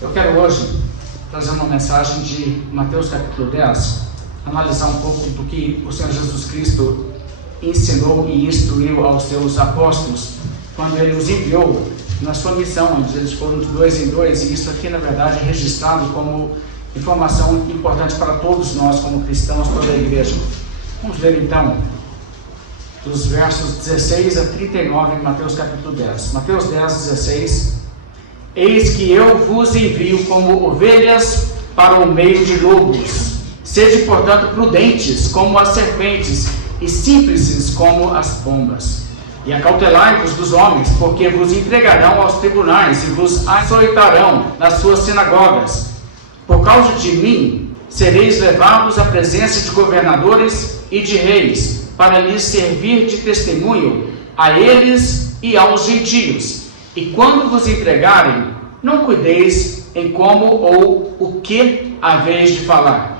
Eu quero hoje trazer uma mensagem de Mateus capítulo 10, analisar um pouco do que o Senhor Jesus Cristo ensinou e instruiu aos seus apóstolos quando Ele os enviou na sua missão, onde eles foram de 2 em 2, e isso aqui na verdade é registrado como informação importante para todos nós como cristãos, toda a igreja. Vamos ler então dos versos 16 a 39 em Mateus capítulo 10. Mateus 10, 16. Eis que eu vos envio como ovelhas para o meio de lobos. Sede, portanto, prudentes como as serpentes e simples como as pombas. E acautelai-vos dos homens, porque vos entregarão aos tribunais e vos açoitarão nas suas sinagogas. Por causa de mim, sereis levados à presença de governadores e de reis, para lhes servir de testemunho a eles e aos gentios. E quando vos entregarem, não cuideis em como ou o que haveis de falar,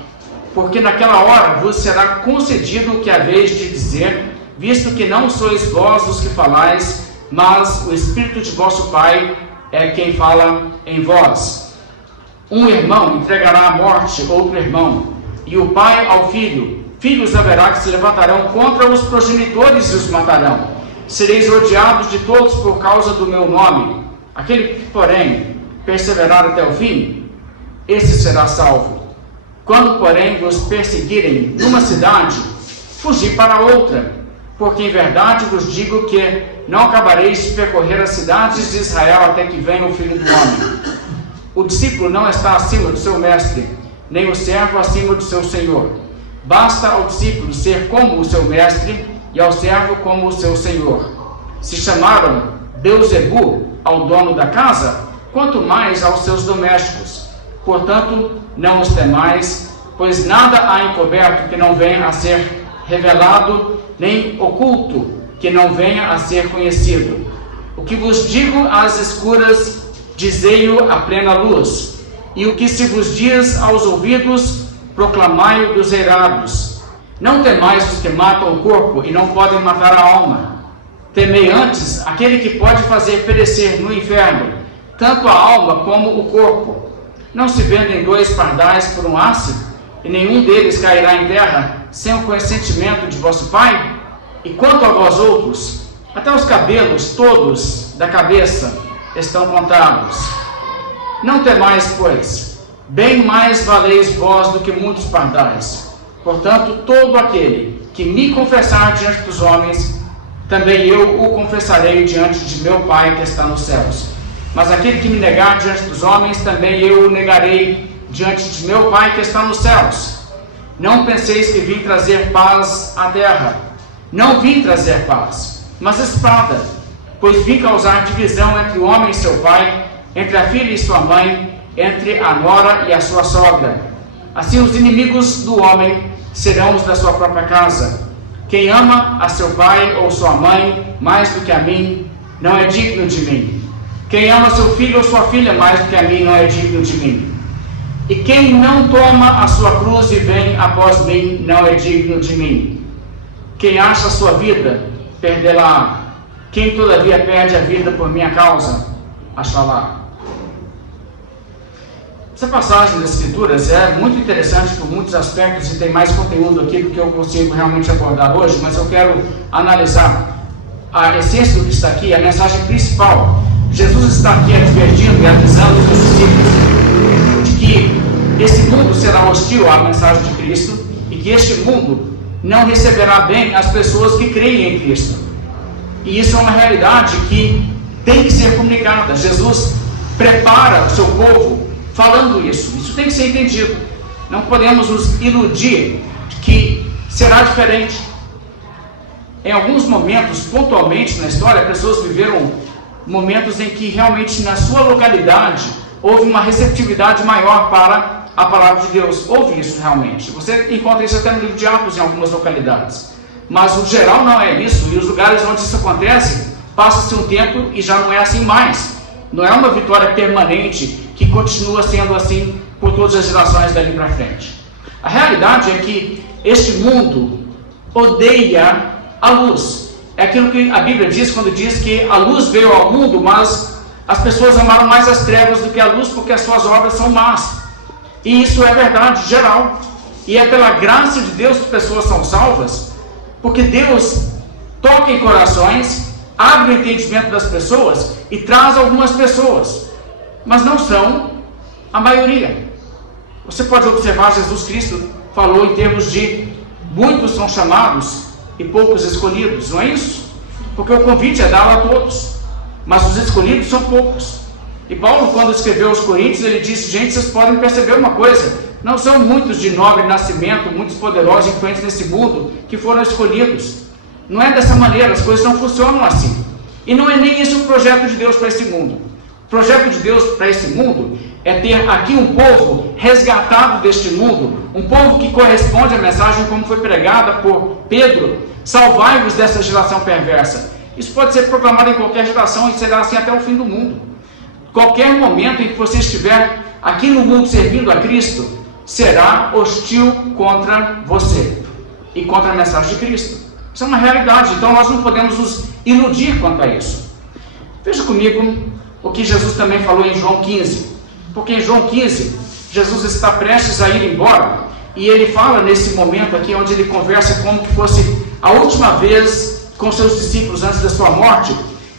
porque naquela hora vos será concedido o que haveis de dizer, visto que não sois vós os que falais, mas o Espírito de vosso Pai é quem fala em vós. Um irmão entregará à morte outro irmão, e o pai ao filho. Filhos haverá que se levantarão contra os progenitores e os matarão. Sereis odiados de todos por causa do meu nome. Aquele que, porém, perseverar até o fim, esse será salvo. Quando, porém, vos perseguirem numa cidade, fugi para outra, porque em verdade vos digo que não acabareis de percorrer as cidades de Israel até que venha o Filho do Homem. O discípulo não está acima do seu mestre, nem o servo acima do seu senhor. Basta ao discípulo ser como o seu mestre e ao servo como o seu senhor. Se chamaram Beelzebu ao dono da casa, quanto mais aos seus domésticos. Portanto, não os temais, pois nada há encoberto que não venha a ser revelado, nem oculto que não venha a ser conhecido. O que vos digo às escuras, dizei-o à plena luz, e o que se vos diz aos ouvidos, proclamai-o dos eirados. Não temais os que matam o corpo e não podem matar a alma. Temei antes aquele que pode fazer perecer no inferno tanto a alma como o corpo. Não se vendem 2 pardais por um ácido, e nenhum deles cairá em terra sem o consentimento de vosso Pai? E quanto a vós outros, até os cabelos todos da cabeça estão contados. Não temais, pois, bem mais valeis vós do que muitos pardais. Portanto, todo aquele que me confessar diante dos homens, também eu o confessarei diante de meu Pai que está nos céus. Mas aquele que me negar diante dos homens, também eu o negarei diante de meu Pai que está nos céus. Não penseis que vim trazer paz à terra. Não vim trazer paz, mas espada, pois vim causar divisão entre o homem e seu pai, entre a filha e sua mãe, entre a nora e a sua sogra. Assim os inimigos do homem serão os da sua própria casa. Quem ama a seu pai ou sua mãe mais do que a mim, não é digno de mim. Quem ama seu filho ou sua filha mais do que a mim, não é digno de mim. E quem não toma a sua cruz e vem após mim, não é digno de mim. Quem acha a sua vida, perdê-la. Quem todavia perde a vida por minha causa, achá-la. Essa passagem das Escrituras é muito interessante por muitos aspectos e tem mais conteúdo aqui do que eu consigo realmente abordar hoje, mas eu quero analisar a essência do que está aqui, a mensagem principal. Jesus está aqui advertindo e avisando os seus discípulos de que esse mundo será hostil à mensagem de Cristo e que este mundo não receberá bem as pessoas que creem em Cristo. E isso é uma realidade que tem que ser comunicada. Jesus prepara o seu povo falando isso. Isso tem que ser entendido. Não podemos nos iludir de que será diferente. Em alguns momentos, pontualmente na história, pessoas viveram momentos em que realmente na sua localidade houve uma receptividade maior para a palavra de Deus. Houve isso realmente. Você encontra isso até no livro de Atos em algumas localidades. Mas o geral não é isso. E os lugares onde isso acontece, passa-se um tempo e já não é assim mais. Não é uma vitória permanente que continua sendo assim por todas as gerações dali para frente. A realidade é que este mundo odeia a luz. É aquilo que a Bíblia diz quando diz que a luz veio ao mundo, mas as pessoas amaram mais as trevas do que a luz, porque as suas obras são más. E isso é verdade geral. E é pela graça de Deus que pessoas são salvas, porque Deus toca em corações, abre o entendimento das pessoas e traz algumas pessoas, mas não são a maioria. Você pode observar, Jesus Cristo falou em termos de muitos são chamados e poucos escolhidos, não é isso? Porque o convite é dado a todos, mas os escolhidos são poucos. E Paulo, quando escreveu aos Coríntios, ele disse: gente, vocês podem perceber uma coisa, não são muitos de nobre nascimento, muitos poderosos e influentes nesse mundo que foram escolhidos. Não é dessa maneira, as coisas não funcionam assim. E não é nem esse o projeto de Deus para esse mundo. O projeto de Deus para esse mundo é ter aqui um povo resgatado deste mundo, um povo que corresponde à mensagem como foi pregada por Pedro: salvai-vos dessa geração perversa. Isso pode ser proclamado em qualquer geração e será assim até o fim do mundo. Qualquer momento em que você estiver aqui no mundo servindo a Cristo, será hostil contra você e contra a mensagem de Cristo. Isso é uma realidade, então nós não podemos nos iludir quanto a isso. Veja comigo o que Jesus também falou em João 15, porque em João 15, Jesus está prestes a ir embora, e ele fala nesse momento aqui, onde ele conversa como que fosse a última vez com seus discípulos antes da sua morte,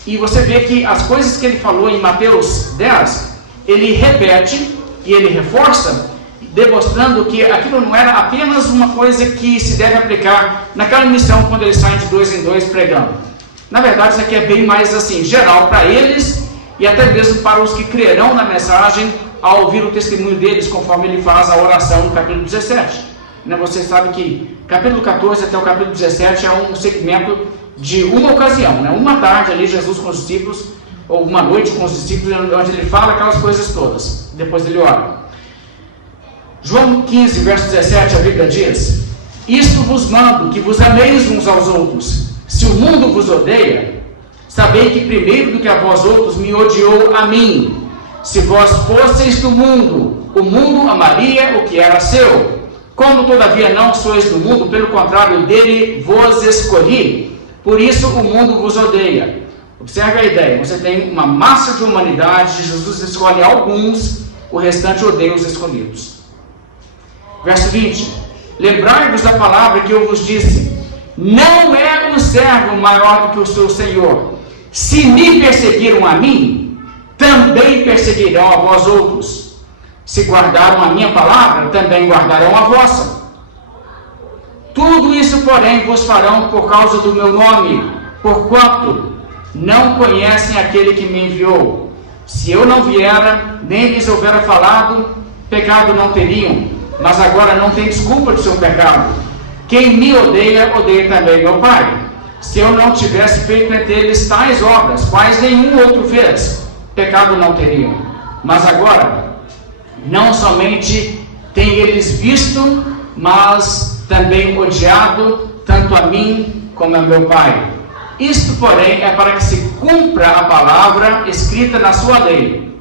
e você vê que as coisas que ele falou em Mateus 10, ele repete e ele reforça, demonstrando que aquilo não era apenas uma coisa que se deve aplicar naquela missão quando eles saem de 2 em 2 pregando. Na verdade, isso aqui é bem mais assim, geral para eles e até mesmo para os que crerão na mensagem ao ouvir o testemunho deles, conforme ele faz a oração no capítulo 17. Você sabe que capítulo 14 até o capítulo 17 é um segmento de uma ocasião, uma tarde ali, Jesus com os discípulos, ou uma noite com os discípulos, onde ele fala aquelas coisas todas, depois ele ora. João 15, verso 17, a Bíblia diz: isto vos mando, que vos ameis uns aos outros. Se o mundo vos odeia, sabei que primeiro do que a vós outros me odiou a mim. Se vós fosseis do mundo, o mundo amaria o que era seu. Como todavia não sois do mundo, pelo contrário, dele vos escolhi, por isso o mundo vos odeia. Observe a ideia, você tem uma massa de humanidade, Jesus escolhe alguns, o restante odeia os escolhidos. Verso 20: lembrai-vos da palavra que eu vos disse: não é o servo maior do que o seu senhor. Se me perseguiram a mim, também perseguirão a vós outros. Se guardaram a minha palavra, também guardarão a vossa. Tudo isso, porém, vos farão por causa do meu nome, porquanto não conhecem aquele que me enviou. Se eu não viera, nem lhes houvera falado, pecado não teriam, mas agora não tem desculpa de seu pecado. Quem me odeia, odeia também meu Pai. Se eu não tivesse feito entre eles tais obras, quais nenhum outro fez, pecado não teriam. Mas agora, não somente têm eles visto, mas também odiado, tanto a mim como a meu Pai. Isto, porém, é para que se cumpra a palavra escrita na sua lei: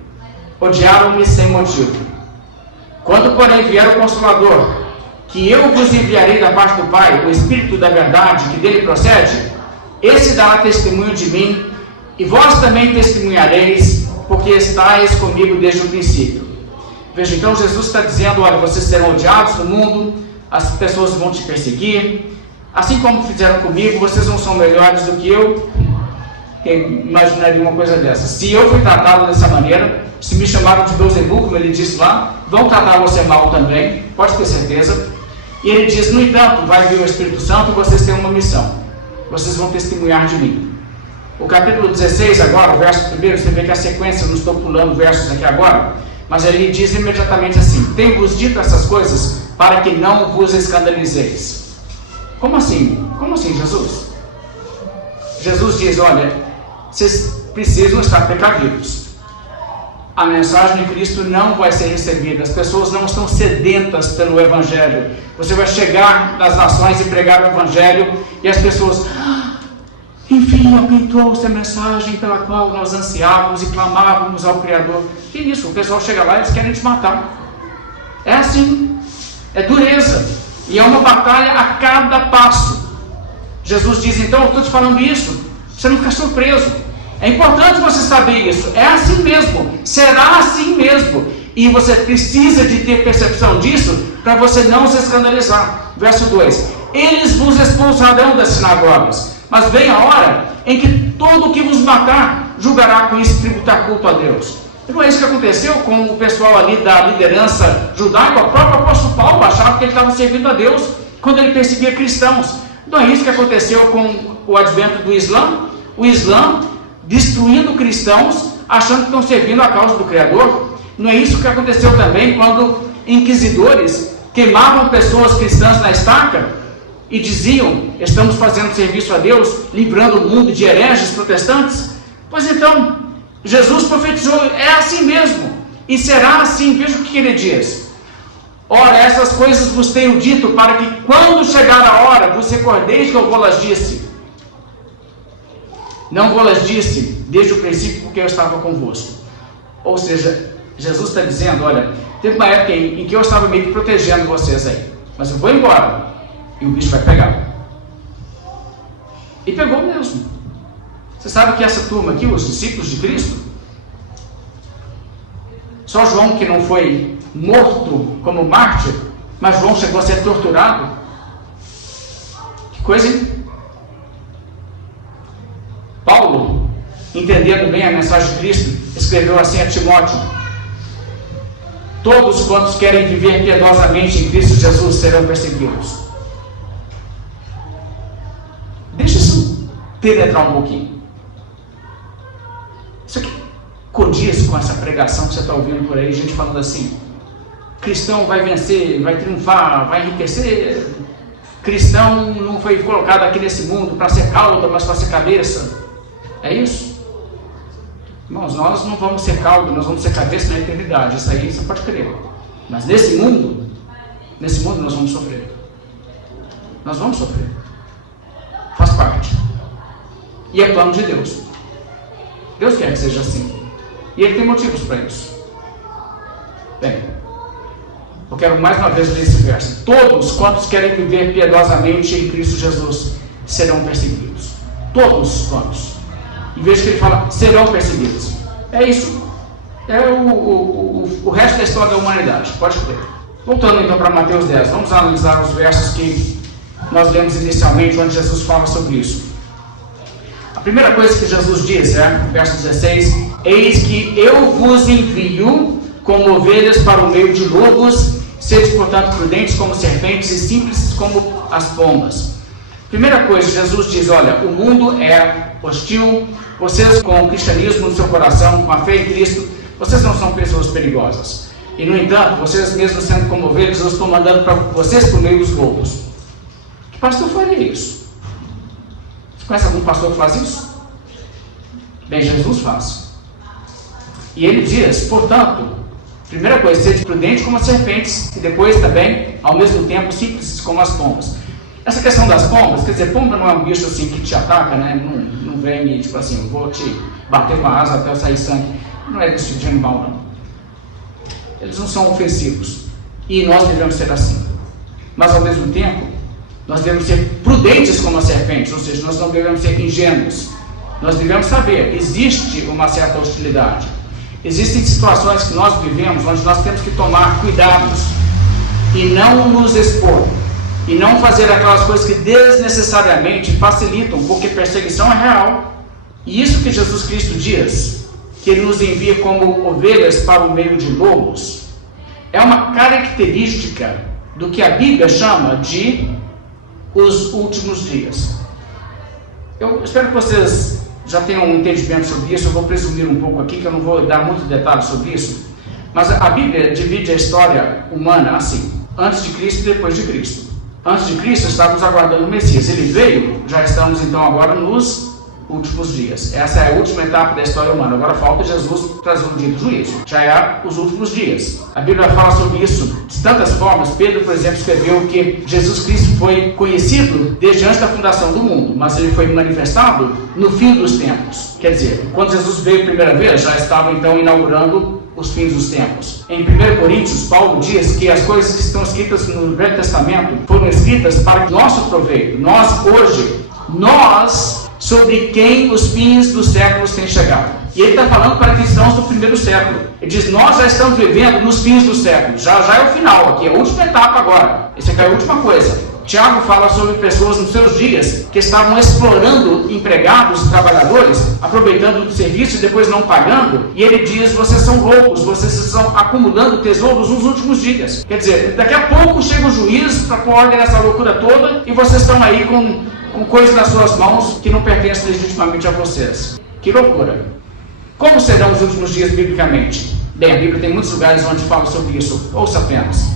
odiaram-me sem motivo. Quando, porém, vier o Consolador, que eu vos enviarei da parte do Pai, o Espírito da verdade, que dele procede, esse dará testemunho de mim, e vós também testemunhareis, porque estáis comigo desde o princípio. Veja, então Jesus está dizendo: olha, vocês serão odiados no mundo, as pessoas vão te perseguir, assim como fizeram comigo, vocês não são melhores do que eu. Quem imaginaria uma coisa dessa? Se eu fui tratado dessa maneira, se me chamaram de Beelzebul, como ele disse lá, vão tratar você mal também, pode ter certeza. E ele diz: no entanto, vai vir o Espírito Santo e vocês têm uma missão, vocês vão testemunhar de mim. O capítulo 16 agora, o verso 1, você vê que a sequência, não estou pulando versos aqui agora, mas ele diz imediatamente assim: tenho-vos dito essas coisas para que não vos escandalizeis. Como assim? Como assim, Jesus? Jesus diz: olha, vocês precisam estar precavidos. A mensagem de Cristo não vai ser recebida. As pessoas não estão sedentas pelo Evangelho. Você vai chegar nas nações e pregar o Evangelho e as pessoas: enfim, alguém trouxe a mensagem pela qual nós ansiávamos e clamávamos ao Criador. Que isso? O pessoal chega lá e eles querem te matar. É assim. É dureza. E é uma batalha a cada passo. Jesus diz: então eu estou te falando isso, você não fica surpreso. É importante você saber isso. É assim mesmo. Será assim mesmo. E você precisa de ter percepção disso para você não se escandalizar. Verso 2. Eles vos expulsarão das sinagogas, mas vem a hora em que todo o que vos matar julgará com isso tributar culto a Deus. E não é isso que aconteceu com o pessoal ali da liderança judaica. O próprio apóstolo Paulo achava que ele estava servindo a Deus quando ele perseguia cristãos. Não é isso que aconteceu com o advento do Islã. O Islã destruindo cristãos, achando que estão servindo a causa do Criador. Não é isso que aconteceu também quando inquisidores queimavam pessoas cristãs na estaca e diziam: estamos fazendo serviço a Deus, livrando o mundo de hereges protestantes. Pois então, Jesus profetizou, é assim mesmo, e será assim. Veja o que ele diz: ora, essas coisas vos tenho dito, para que quando chegar a hora, vos recordeis que eu vou-las disse. Não vou-las disse desde o princípio, porque eu estava convosco. Ou seja, Jesus está dizendo: olha, teve uma época em que eu estava meio que protegendo vocês aí, mas eu vou embora, e o bicho vai pegar. E pegou mesmo. Você sabe que essa turma aqui, os discípulos de Cristo, só João que não foi morto como mártir, mas João chegou a ser torturado. Que coisa, hein? Paulo, entendendo bem a mensagem de Cristo, escreveu assim a Timóteo: todos quantos querem viver piedosamente em Cristo Jesus serão perseguidos. Deixa isso penetrar um pouquinho. Isso aqui condiz com essa pregação que você está ouvindo por aí, gente falando assim: cristão vai vencer, vai triunfar, vai enriquecer. Cristão não foi colocado aqui nesse mundo para ser cauda, mas para ser cabeça. É isso? Irmãos, nós não vamos ser cauda, nós vamos ser cabeça na eternidade. Isso aí você pode crer. Mas nesse mundo nós vamos sofrer. Nós vamos sofrer. Faz parte. E é plano de Deus. Deus quer que seja assim. E Ele tem motivos para isso. Bem, eu quero mais uma vez ler esse verso: todos quantos querem viver piedosamente em Cristo Jesus serão perseguidos. Todos quantos. E veja que ele fala: serão perseguidos. É isso. É o resto da história da humanidade. Pode crer. Voltando então para Mateus 10, vamos analisar os versos que nós lemos inicialmente, onde Jesus fala sobre isso. A primeira coisa que Jesus diz verso 16: eis que eu vos envio como ovelhas para o meio de lobos, sede portanto prudentes como serpentes e simples como as pombas. Primeira coisa, Jesus diz: olha, o mundo é hostil, vocês com o cristianismo no seu coração, com a fé em Cristo, vocês não são pessoas perigosas. E no entanto, vocês mesmos sendo como ovelhas, eu estou mandando para vocês por meio dos lobos. Que pastor faria isso? Você conhece algum pastor que faz isso? Bem, Jesus faz. E ele diz, portanto, primeira coisa, seja prudente como as serpentes, e depois também, ao mesmo tempo, simples como as pombas. Essa questão das pombas, quer dizer, pomba não é um bicho assim que te ataca, né? Não vem e tipo assim, eu vou te bater com a asa até sair sangue. Não é desse tipo de animal, não. Eles não são ofensivos. E nós devemos ser assim. Mas ao mesmo tempo, nós devemos ser prudentes como as serpentes, ou seja, nós não devemos ser ingênuos. Nós devemos saber, existe uma certa hostilidade. Existem situações que nós vivemos onde nós temos que tomar cuidados e não nos expor. E não fazer aquelas coisas que desnecessariamente facilitam, porque perseguição é real. E isso que Jesus Cristo diz, que Ele nos envia como ovelhas para o meio de lobos, é uma característica do que a Bíblia chama de os últimos dias. Eu espero que vocês já tenham um entendimento sobre isso. Eu vou presumir um pouco aqui, que eu não vou dar muito detalhe sobre isso. Mas a Bíblia divide a história humana assim: antes de Cristo e depois de Cristo. Antes de Cristo estávamos aguardando o Messias. Ele veio, já estamos então agora nos últimos dias. Essa é a última etapa da história humana. Agora falta Jesus trazer o dia do juízo. Já é os últimos dias. A Bíblia fala sobre isso de tantas formas. Pedro, por exemplo, escreveu que Jesus Cristo foi conhecido desde antes da fundação do mundo, mas ele foi manifestado no fim dos tempos. Quer dizer, quando Jesus veio a primeira vez, já estava então inaugurando os fins dos tempos. Em 1 Coríntios, Paulo diz que as coisas que estão escritas no Velho Testamento foram escritas para nosso proveito. Nós, hoje, nós sobre quem os fins dos séculos têm chegado. E ele está falando para cristãos do primeiro século. Ele diz, nós já estamos vivendo nos fins dos séculos. Já é o final aqui, é a última etapa agora. Essa aqui é a última coisa. Tiago fala sobre pessoas nos seus dias que estavam explorando empregados, trabalhadores, aproveitando do serviço e depois não pagando. E ele diz, vocês são loucos, vocês estão acumulando tesouros nos últimos dias. Quer dizer, daqui a pouco chega o juiz para pôr ordem nessa loucura toda e vocês estão aí com coisas nas suas mãos que não pertencem legitimamente a vocês. Que loucura! Como serão os últimos dias biblicamente? Bem, a Bíblia tem muitos lugares onde fala sobre isso. Ouça apenas.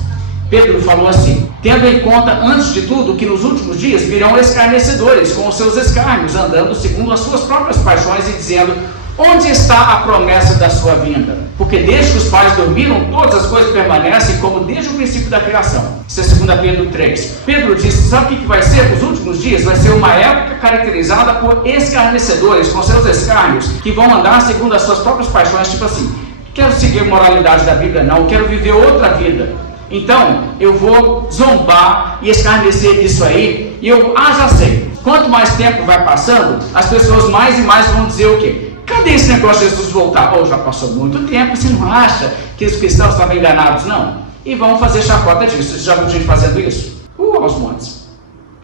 Pedro falou assim, tendo em conta, antes de tudo, que nos últimos dias virão escarnecedores com os seus escárnios, andando segundo as suas próprias paixões e dizendo, onde está a promessa da sua vinda? Porque desde que os pais dormiram, todas as coisas permanecem como desde o princípio da criação. Isso é 2 Pedro 3. Pedro disse, sabe o que vai ser? Os últimos dias vai ser uma época caracterizada por escarnecedores, com seus escárnios, que vão andar segundo as suas próprias paixões, tipo assim, quero seguir a moralidade da Bíblia, não, quero viver outra vida. Então, eu vou zombar e escarnecer disso aí, e eu já sei. Quanto mais tempo vai passando, as pessoas mais e mais vão dizer o quê? Cadê esse negócio de Jesus voltar? Já passou muito tempo, você não acha que os cristãos estavam enganados? Não. E vão fazer chacota disso. Você já viu gente fazendo isso? Aos montes.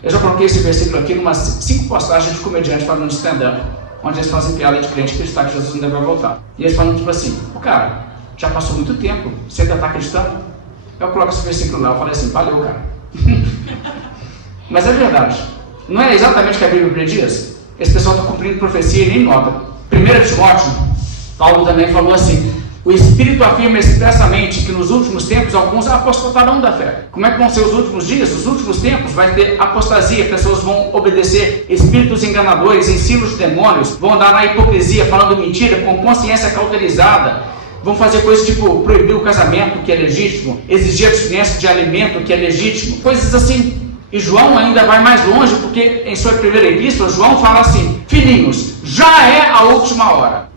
Eu já coloquei esse versículo aqui em umas 5 postagens de comediante falando de stand-up, onde eles fazem piada de crente acreditar que Jesus ainda vai voltar. E eles falam tipo assim, cara, já passou muito tempo, você ainda está acreditando? Eu coloco esse versículo lá, eu falei assim, valeu, cara. Mas é verdade. Não é exatamente o que a Bíblia prediz? Esse pessoal está cumprindo profecia e nem nota. 1 Timóteo, Paulo também falou assim, o Espírito afirma expressamente que nos últimos tempos alguns apostatarão da fé. Como é que vão ser os últimos dias? Os últimos tempos vai ter apostasia, pessoas vão obedecer espíritos enganadores, ensinos de demônios, vão andar na hipocrisia, falando mentira, com consciência cauterizada. Vão fazer coisas tipo proibir o casamento, que é legítimo, exigir abstinência de alimento, que é legítimo, coisas assim. E João ainda vai mais longe, porque em sua primeira epístola, João fala assim, filhinhos, já é a última hora.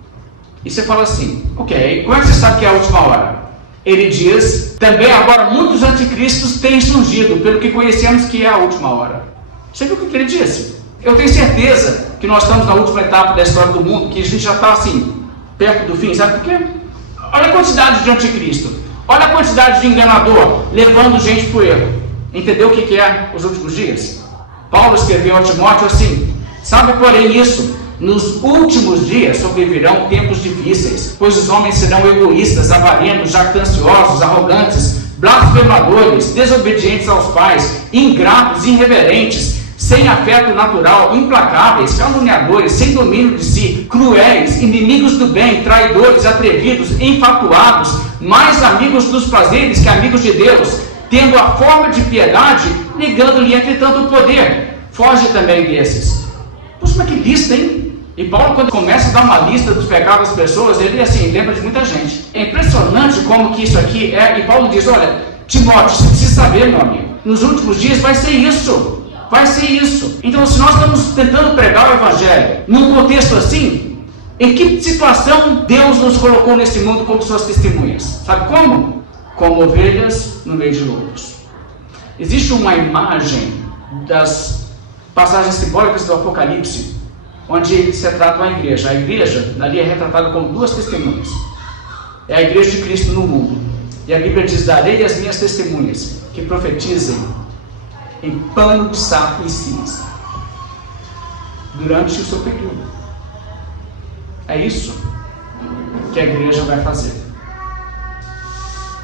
E você fala assim, ok, como é que você sabe que é a última hora? Ele diz, também agora muitos anticristos têm surgido, pelo que conhecemos que é a última hora. Você viu o que ele disse? Eu tenho certeza que nós estamos na última etapa da história do mundo, que a gente já está assim, perto do fim, sabe por quê? Olha a quantidade de anticristo, olha a quantidade de enganador, levando gente para o erro. Entendeu o que é os últimos dias? Paulo escreveu a Timóteo assim, sabe porém isso, nos últimos dias sobrevirão tempos difíceis, pois os homens serão egoístas, avarentos, jactanciosos, arrogantes, blasfemadores, desobedientes aos pais, ingratos, irreverentes, sem afeto natural, implacáveis, caluniadores, sem domínio de si, cruéis, inimigos do bem, traidores, atrevidos, enfatuados, mais amigos dos prazeres que amigos de Deus, tendo a forma de piedade, negando-lhe entretanto o poder. Foge também desses. Poxa, mas que lista, hein? E Paulo, quando começa a dar uma lista dos pecados das pessoas, ele assim, lembra de muita gente. É impressionante como que isso aqui é, e Paulo diz, olha, Timóteo, você precisa saber, meu amigo, nos últimos dias vai ser isso. Vai ser isso. Então, se nós estamos tentando pregar o Evangelho num contexto assim, em que situação Deus nos colocou nesse mundo como suas testemunhas? Sabe como? Como ovelhas no meio de lobos. Existe uma imagem das passagens simbólicas do Apocalipse, onde se retrata a igreja. A igreja, ali é retratada como 2 testemunhas. É a igreja de Cristo no mundo. E a Bíblia diz, darei as minhas testemunhas, que profetizem em pano de saco e cinza, durante o seu período. É isso que a igreja vai fazer.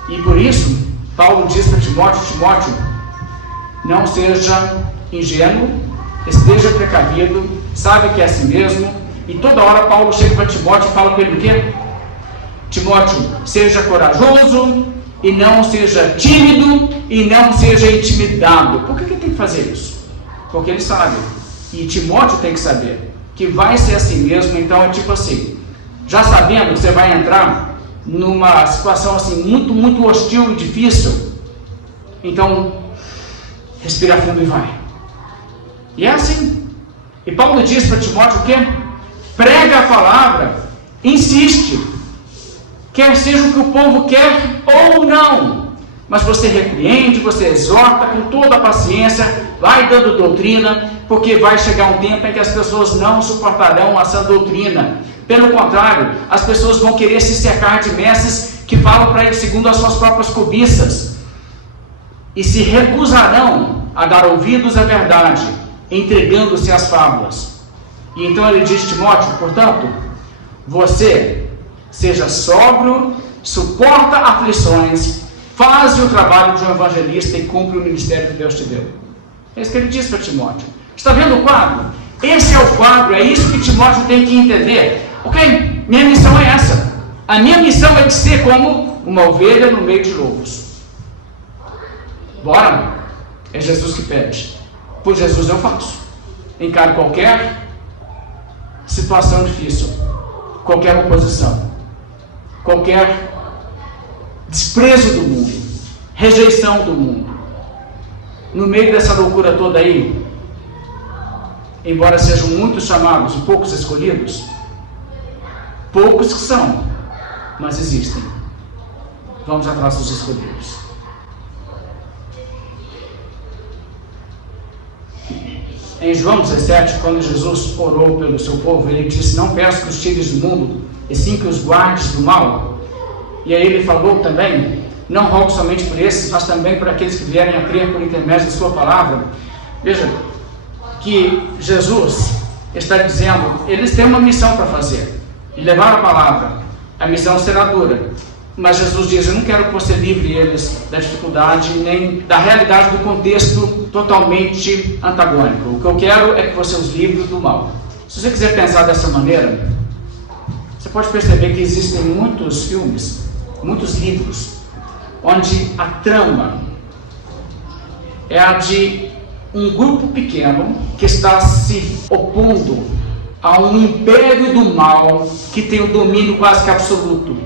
E por isso, Paulo diz para Timóteo, não seja ingênuo, esteja precavido, sabe que é assim mesmo. E toda hora Paulo chega para Timóteo e fala para ele o quê? Timóteo, seja corajoso, e não seja tímido, e não seja intimidado. Por que ele tem que fazer isso? Porque ele sabe, e Timóteo tem que saber, que vai ser assim mesmo. Então é tipo assim, já sabendo que você vai entrar numa situação assim, muito, muito hostil e difícil, então, respira fundo e vai. E é assim. E Paulo diz para Timóteo o quê? Prega a palavra, insiste, quer seja o que o povo quer ou não, mas você repreende, você exorta com toda a paciência, vai dando doutrina, porque vai chegar um tempo em que as pessoas não suportarão a sã doutrina. Pelo contrário, as pessoas vão querer se cercar de mestres que falam para eles segundo as suas próprias cobiças, e se recusarão a dar ouvidos à verdade, entregando-se às fábulas. E então ele diz, Timóteo, portanto, você seja sóbrio, suporta aflições, faz o trabalho de um evangelista e cumpre o ministério que Deus te deu. É isso que ele diz para Timóteo. Está vendo o quadro? Esse é o quadro, é isso que Timóteo tem que entender. Ok, minha missão é essa. A minha missão é de ser como uma ovelha no meio de lobos. Bora? É Jesus que pede. Por Jesus eu faço. Encaro qualquer situação difícil, qualquer oposição, qualquer desprezo do mundo, rejeição do mundo. No meio dessa loucura toda aí, embora sejam muitos chamados e poucos escolhidos, poucos que são, mas existem. Vamos atrás dos escolhidos. Em João 17, quando Jesus orou pelo seu povo, ele disse, não peço que os tires do mundo, e sim que os guardes do mal. E aí ele falou também, não rogo somente por esses, mas também por aqueles que vierem a crer por intermédio da sua palavra. Veja, que Jesus está dizendo, eles têm uma missão para fazer, e levar a palavra. A missão será dura, mas Jesus diz, eu não quero que você livre eles da dificuldade, nem da realidade do contexto totalmente antagônico. O que eu quero é que você os livre do mal. Se você quiser pensar dessa maneira, você pode perceber que existem muitos filmes, muitos livros, onde a trama é a de um grupo pequeno que está se opondo a um império do mal que tem o domínio quase que absoluto.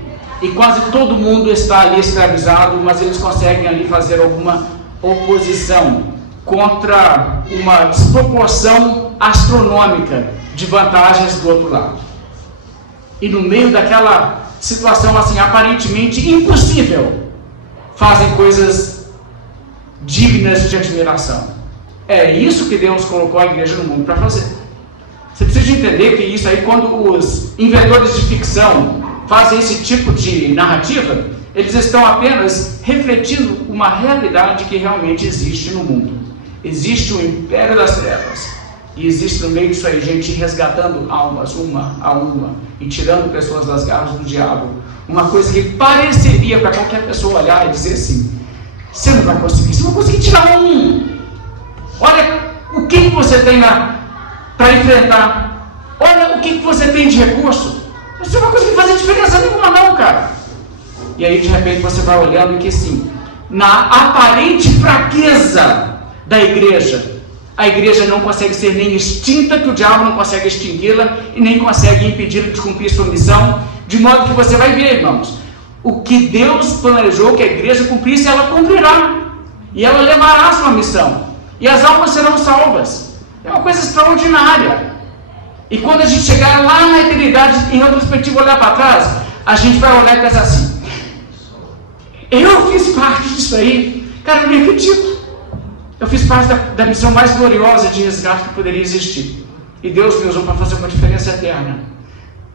E quase todo mundo está ali escravizado, mas eles conseguem ali fazer alguma oposição contra uma desproporção astronômica de vantagens do outro lado. E no meio daquela situação assim, aparentemente impossível, fazem coisas dignas de admiração. É isso que Deus colocou a igreja no mundo para fazer. Você precisa entender que isso aí, quando os inventores de ficção fazem esse tipo de narrativa, eles estão apenas refletindo uma realidade que realmente existe no mundo. Existe o império das trevas, e existe no meio disso aí gente resgatando almas, uma a uma, e tirando pessoas das garras do diabo. Uma coisa que pareceria para qualquer pessoa olhar e dizer assim, você não vai conseguir, você não vai conseguir tirar um. Olha o que você tem para enfrentar, olha o que você tem de recurso. Você não vai conseguir fazer diferença nenhuma não, cara. E aí de repente você vai olhando que sim, na aparente fraqueza da igreja, a igreja não consegue ser nem extinta, que o diabo não consegue extingui-la, e nem consegue impedi-la de cumprir sua missão, de modo que você vai ver, irmãos, o que Deus planejou que a igreja cumprisse, ela cumprirá, e ela levará a sua missão, e as almas serão salvas. É uma coisa extraordinária. E quando a gente chegar lá na eternidade, em retrospectiva, olhar para trás, a gente vai olhar e pensar assim, eu fiz parte disso aí, cara, eu nem acredito. Eu fiz parte da missão mais gloriosa de resgate que poderia existir. E Deus me usou para fazer uma diferença eterna.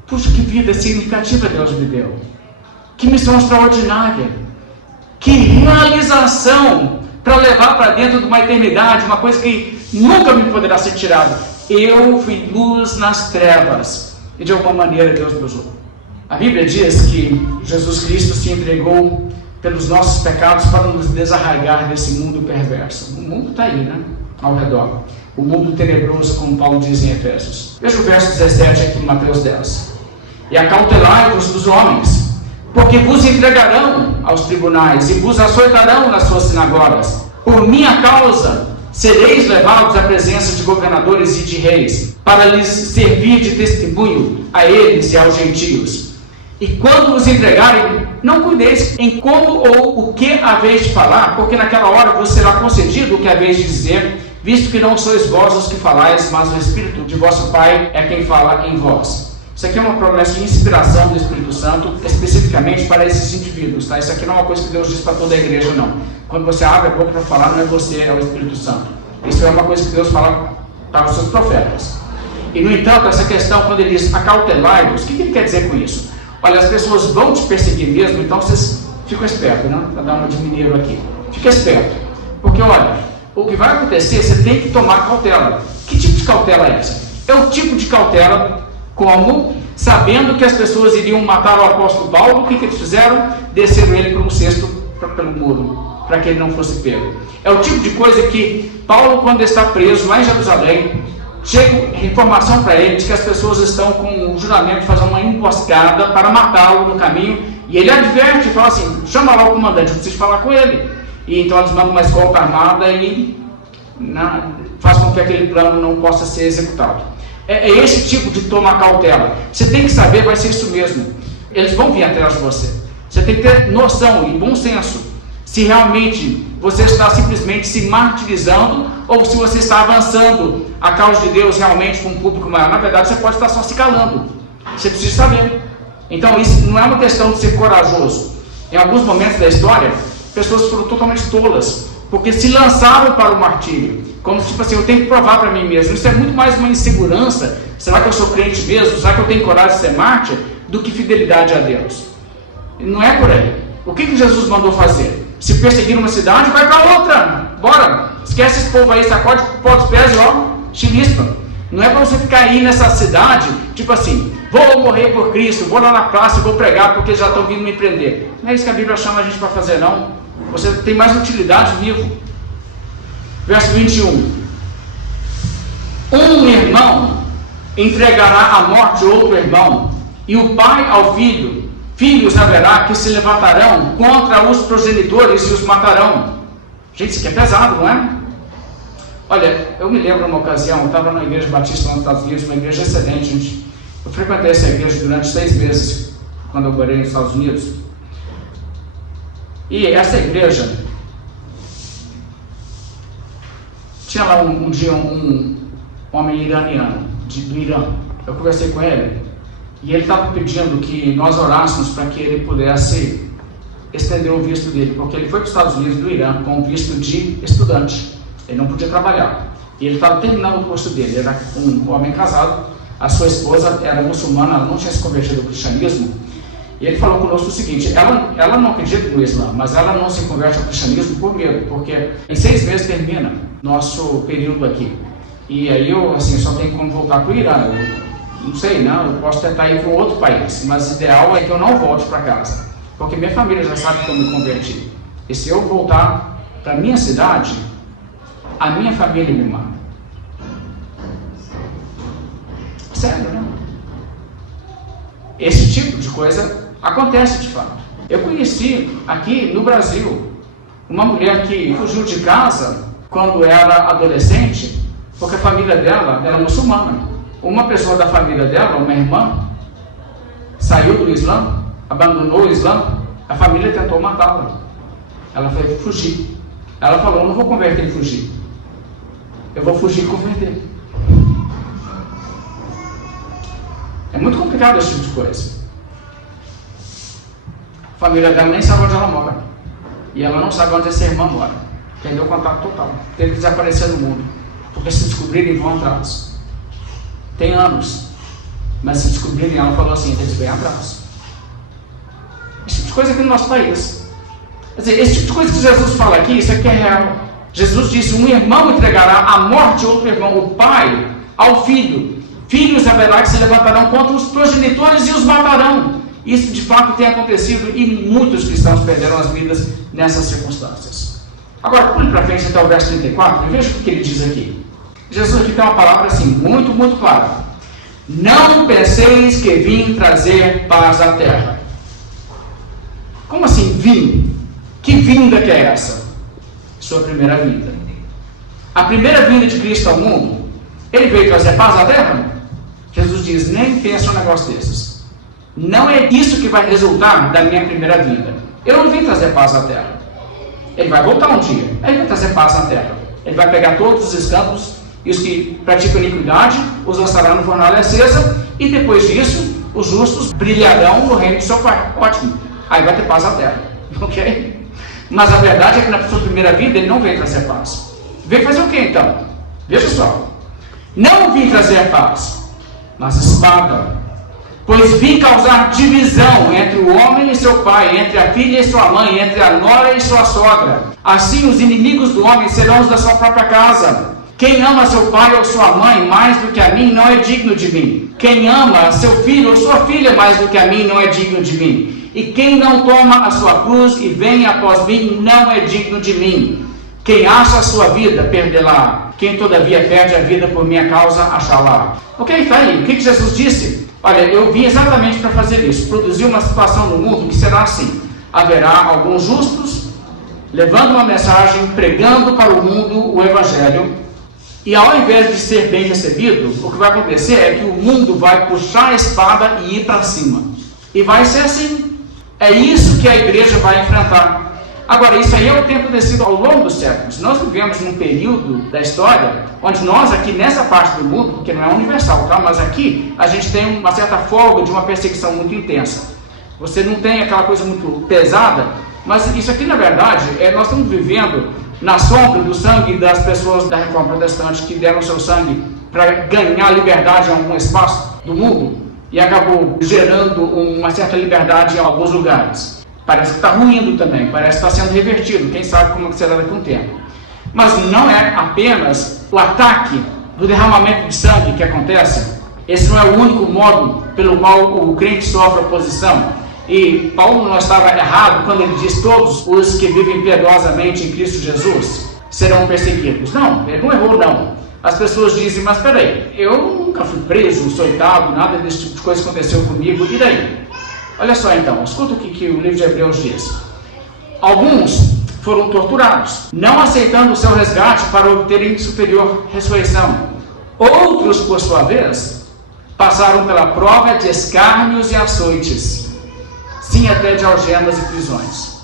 Puxa, que vida significativa Deus me deu. Que missão extraordinária. Que realização para levar para dentro de uma eternidade, uma coisa que nunca me poderá ser tirada. Eu fui luz nas trevas. E de alguma maneira Deus me usou. A Bíblia diz que Jesus Cristo se entregou pelos nossos pecados para nos desarraigar desse mundo perverso. O mundo está aí, né? Ao redor. O mundo tenebroso, como Paulo diz em Efésios. Veja o verso 17 aqui em Mateus 10. E acautelai-vos dos homens, porque vos entregarão aos tribunais e vos açoitarão nas suas sinagogas. Por minha causa sereis levados à presença de governadores e de reis, para lhes servir de testemunho a eles e aos gentios. E quando vos entregarem, não cuideis em como ou o que haveis de falar, porque naquela hora vos será concedido o que haveis de dizer, visto que não sois vós os que falais, mas o Espírito de vosso Pai é quem fala em vós. Isso aqui é uma promessa de inspiração do Espírito Santo, especificamente para esses indivíduos, tá? Isso aqui não é uma coisa que Deus diz para toda a igreja, não. Quando você abre a boca para falar, não é você, é o Espírito Santo. Isso é uma coisa que Deus fala para os seus profetas. E, no entanto, essa questão, quando ele diz acautelai-vos, o que ele quer dizer com isso? Olha, as pessoas vão te perseguir mesmo, então vocês ficam espertos, né? Para dar uma diminuída aqui. Fica esperto, porque olha, o que vai acontecer, você tem que tomar cautela. Que tipo de cautela é essa? É o tipo de cautela como, sabendo que as pessoas iriam matar o apóstolo Paulo, o que eles fizeram? Desceram ele por um cesto pelo muro, para que ele não fosse pego. É o tipo de coisa que Paulo, quando está preso lá em Jerusalém, chega informação para ele de que as pessoas estão com o juramento de fazer uma emboscada para matá-lo no caminho, e ele adverte, fala assim, chama lá o comandante, eu preciso falar com ele. E então eles mandam uma escolta armada e faz com que aquele plano não possa ser executado. É esse tipo de tomar cautela. Você tem que saber, vai ser isso mesmo. Eles vão vir atrás de você. Você tem que ter noção e bom senso se realmente você está simplesmente se martirizando ou se você está avançando a causa de Deus realmente com um público maior. Na verdade, você pode estar só se calando. Você precisa saber. Então, isso não é uma questão de ser corajoso. Em alguns momentos da história, pessoas foram totalmente tolas, porque se lançaram para o martírio. Como tipo assim, eu tenho que provar para mim mesmo. Isso é muito mais uma insegurança. Será que eu sou crente mesmo? Será que eu tenho coragem de ser mártir? Do que fidelidade a Deus. E não é por aí. O que Jesus mandou fazer? Se perseguir uma cidade, vai para outra. Bora. Esquece esse povo aí, sacode os pés e ó, chilispa. Não é para você ficar aí nessa cidade, tipo assim, vou morrer por Cristo, vou lá na praça e vou pregar porque já estão vindo me prender. Não é isso que a Bíblia chama a gente para fazer, não. Você tem mais utilidade vivo. Verso 21. Um irmão entregará à morte outro irmão, e o pai ao filho. Filhos haverá que se levantarão contra os progenitores e os matarão. Gente, isso aqui é pesado, não é? Olha, eu me lembro uma ocasião, eu estava na igreja batista lá nos Estados Unidos, uma igreja excelente, gente. Eu frequentei essa igreja durante 6 meses, quando eu morei nos Estados Unidos. E essa igreja tinha lá um dia um homem iraniano, do Irã. Eu conversei com ele e ele estava pedindo que nós orássemos para que ele pudesse estender o visto dele, porque ele foi para os Estados Unidos do Irã com o visto de estudante. Ele não podia trabalhar. E ele estava terminando o curso dele. Ele era um homem casado, a sua esposa era muçulmana, ela não tinha se convertido ao cristianismo. E ele falou conosco o seguinte, ela não acredita no Islã, mas ela não se converte ao cristianismo por medo, porque em 6 meses termina nosso período aqui. E aí eu assim, só tenho como voltar para o Irã. Eu não sei, não, eu posso tentar ir para um outro país, mas o ideal é que eu não volte para casa, porque minha família já sabe que eu me converti. E se eu voltar para a minha cidade, a minha família me mata. Sério, né? Esse tipo de coisa acontece de fato. Eu conheci aqui no Brasil uma mulher que fugiu de casa quando era adolescente, porque a família dela era muçulmana. Uma pessoa da família dela, uma irmã, saiu do Islã, abandonou o Islã, a família tentou matá-la. Ela foi fugir. Ela falou, eu não vou converter e fugir. Eu vou fugir e converter. É muito complicado esse tipo de coisa. A família dela nem sabe onde ela mora. E ela não sabe onde essa irmã mora. Perdeu o contato total. Teve que desaparecer do mundo. Porque se descobrirem, vão atrás. Tem anos. Mas se descobrirem, ela falou assim, eles vêm atrás. Esse tipo de coisa aqui no nosso país. Quer dizer, esse tipo de coisa que Jesus fala aqui, isso aqui é real. Jesus disse, um irmão entregará à morte outro irmão, o pai ao filho. Filhos haverá que se levantarão contra os progenitores e os matarão. Isso de fato tem acontecido e muitos cristãos perderam as vidas nessas circunstâncias. Agora, pule para frente até o verso 34 e veja o que ele diz aqui. Jesus aqui tem uma palavra assim, muito, muito clara. Não penseis que vim trazer paz à terra. Como assim vim? Que vinda que é essa? Sua primeira vinda. A primeira vinda de Cristo ao mundo, ele veio trazer paz à terra? Jesus diz, nem pensa um negócio desses. Não é isso que vai resultar da minha primeira vinda. Eu não vim trazer paz à terra. Ele vai voltar um dia, ele vai trazer paz à terra. Ele vai pegar todos os escândalos e os que praticam iniquidade, os lançará no fornalha acesa, e depois disso, os justos brilharão no reino de seu Pai. Ótimo. Aí vai ter paz à terra. Ok? Mas a verdade é que na sua primeira vida ele não veio trazer paz. Veio fazer o que então? Veja só. Não vim trazer paz, mas espada. Pois vim causar divisão entre o homem e seu pai, entre a filha e sua mãe, entre a nora e sua sogra. Assim os inimigos do homem serão os da sua própria casa. Quem ama seu pai ou sua mãe mais do que a mim não é digno de mim. Quem ama seu filho ou sua filha mais do que a mim não é digno de mim. E quem não toma a sua cruz e vem após mim não é digno de mim. Quem acha a sua vida, perdê-la. Quem todavia perde a vida por minha causa, achá-la. Ok, está aí. O que Jesus disse? Olha, eu vim exatamente para fazer isso. Produzir uma situação no mundo que será assim. Haverá alguns justos, levando uma mensagem, pregando para o mundo o Evangelho. E ao invés de ser bem recebido, o que vai acontecer é que o mundo vai puxar a espada e ir para cima. E vai ser assim. É isso que a igreja vai enfrentar. Agora, isso aí é o tempo descido ao longo dos séculos. Nós vivemos num período da história onde nós aqui nessa parte do mundo, porque não é universal, tá? Mas aqui a gente tem uma certa folga de uma perseguição muito intensa. Você não tem aquela coisa muito pesada, mas isso aqui na verdade, nós estamos vivendo na sombra do sangue das pessoas da Reforma Protestante que deram seu sangue para ganhar liberdade em algum espaço do mundo e acabou gerando uma certa liberdade em alguns lugares. Parece que está ruindo também, parece que está sendo revertido, quem sabe como será daqui a um tempo. Mas não é apenas o ataque do derramamento de sangue que acontece. Esse não é o único modo pelo qual o crente sofre oposição. E Paulo não estava errado quando ele diz: todos os que vivem piedosamente em Cristo Jesus serão perseguidos. Não, ele não errou não. As pessoas dizem: mas peraí, eu nunca fui preso, açoitado, nada desse tipo de coisa aconteceu comigo, e daí? Olha só então, escuta o que o livro de Hebreus diz. Alguns foram torturados, não aceitando o seu resgate para obterem superior ressurreição. Outros, por sua vez, passaram pela prova de escárnios e açoites, sim, até de algemas e prisões.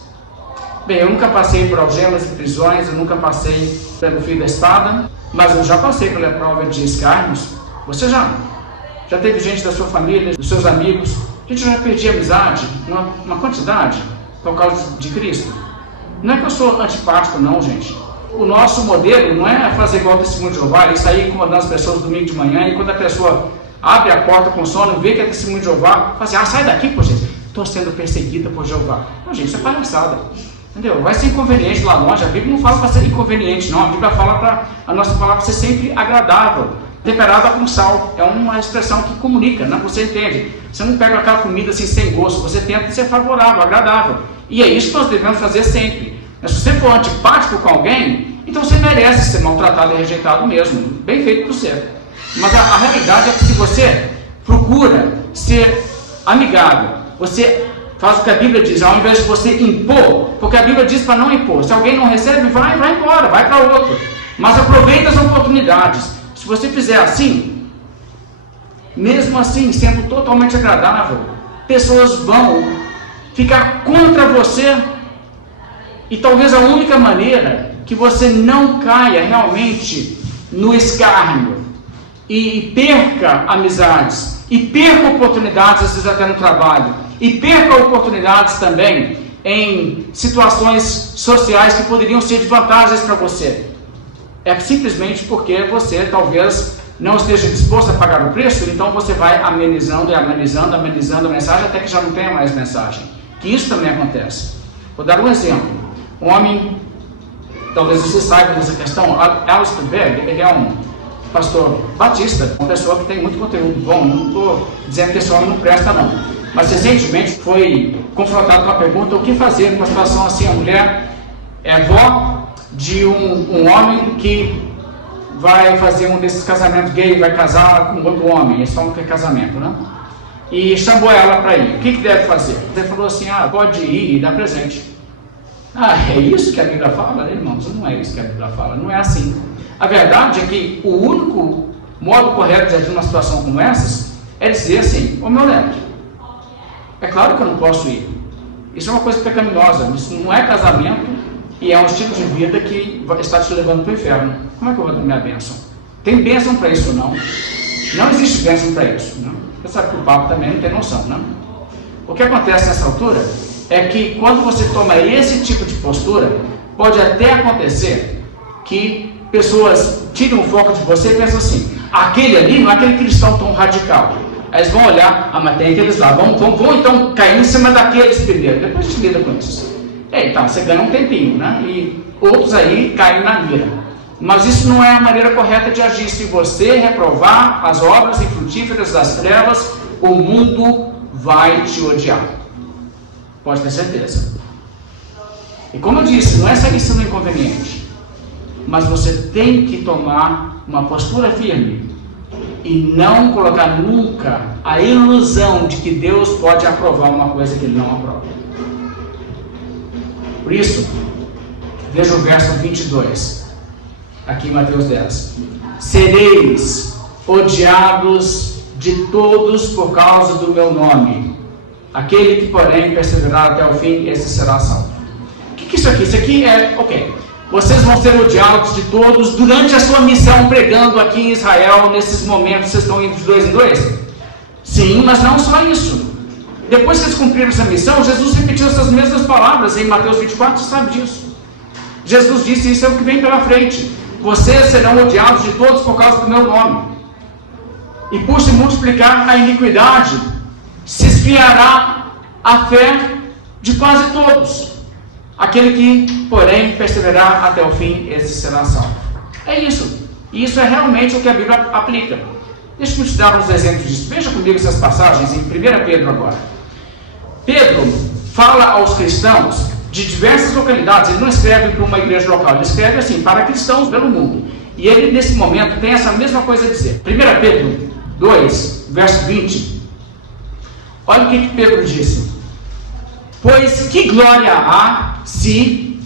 Bem, eu nunca passei por algemas e prisões, eu nunca passei pelo fio da espada, mas eu já passei pela prova de escárnios. Você já? Já teve gente da sua família, dos seus amigos? Gente, eu já perdi amizade, uma quantidade, por causa de Cristo. Não é que eu sou antipático, não, gente. O nosso modelo não é fazer igual ao testemunho de Jeová, e sair incomodando as pessoas domingo de manhã, e quando a pessoa abre a porta com sono, vê que é testemunho de Jeová, fala assim: sai daqui, pô, gente, estou sendo perseguida por Jeová. Não, gente, isso é palhaçada. Entendeu? Vai ser inconveniente lá longe. A Bíblia não fala para ser inconveniente, não. A Bíblia fala para a nossa palavra ser sempre agradável, temperada com sal. É uma expressão que comunica, né? Você entende. Você não pega aquela comida assim sem gosto, você tenta ser favorável, agradável. E é isso que nós devemos fazer sempre. Mas se você for antipático com alguém, então você merece ser maltratado e rejeitado mesmo. Bem feito por você. Mas a realidade é que se você procura ser amigável, você faz o que a Bíblia diz, ao invés de você impor, porque a Bíblia diz para não impor. Se alguém não recebe, vai embora, vai para outro. Mas aproveita as oportunidades. Se você fizer assim, mesmo assim, sendo totalmente agradável, pessoas vão ficar contra você. E talvez a única maneira que você não caia realmente no escárnio e perca amizades, e perca oportunidades, às vezes até no trabalho, e perca oportunidades também em situações sociais que poderiam ser de vantagens para você. É simplesmente porque você talvez não esteja disposto a pagar o preço, então você vai amenizando e amenizando a mensagem até que já não tenha mais mensagem. Que isso também acontece. Vou dar um exemplo. Um homem, talvez você saiba dessa questão, Alistair Begg, ele é um pastor batista, uma pessoa que tem muito conteúdo bom. Não estou dizendo que esse homem não presta não, mas recentemente foi confrontado com a pergunta: o que fazer numa situação assim? A mulher é vó de um homem que vai fazer um desses casamentos gay, vai casar com outro homem, eles falam que é casamento, né? E chamou ela para ir. O que deve fazer? Ele falou assim: pode ir e dar presente. É isso que a Bíblia fala? Irmãos, não é isso que a Bíblia fala, não é assim. A verdade é que o único modo correto de agir numa situação como essas é dizer assim: ô meu neto, é claro que eu não posso ir. Isso é uma coisa pecaminosa, isso não é casamento e é um estilo de vida que está te levando para o inferno. Como é que eu vou dar minha bênção? Tem bênção para isso ou não? Não existe bênção para isso. Não? Você sabe que o papo também não tem noção, não? O que acontece nessa altura é que quando você toma esse tipo de postura, pode até acontecer que pessoas tiram o foco de você e pensam assim: aquele ali não é aquele cristão tão radical. Aí eles vão olhar, mas tem aqueles lá, vão então cair em cima daqueles primeiro, depois a gente lida com isso. Então, você ganha um tempinho, né? E outros aí caem na mira. Mas isso não é a maneira correta de agir. Se você reprovar as obras infrutíferas das trevas, o mundo vai te odiar. Pode ter certeza. E como eu disse, não é sair sendo inconveniente, mas você tem que tomar uma postura firme e não colocar nunca a ilusão de que Deus pode aprovar uma coisa que Ele não aprova. Por isso, veja o verso 22, aqui em Mateus 10. Sereis odiados de todos por causa do meu nome. Aquele que, porém, perseverar até o fim, esse será salvo. O que é isso aqui? Isso aqui é, vocês vão ser odiados de todos durante a sua missão pregando aqui em Israel, nesses momentos, vocês estão indo de 2 em 2? Sim, mas não só isso. Depois que eles cumpriram essa missão, Jesus repetiu essas mesmas palavras em Mateus 24, você sabe disso. Jesus disse, isso é o que vem pela frente. Vocês serão odiados de todos por causa do meu nome. E por se multiplicar a iniquidade, se esfriará a fé de quase todos. Aquele que, porém, perseverar até o fim, esse será salvo. É isso. E isso é realmente o que a Bíblia aplica. Deixa eu te dar uns exemplos disso. Veja comigo essas passagens em 1 Pedro agora. Pedro fala aos cristãos de diversas localidades. Ele não escreve para uma igreja local, ele escreve assim, para cristãos pelo mundo. E ele, nesse momento, tem essa mesma coisa a dizer. 1 Pedro 2, verso 20. Olha o que Pedro disse. Pois que glória há se,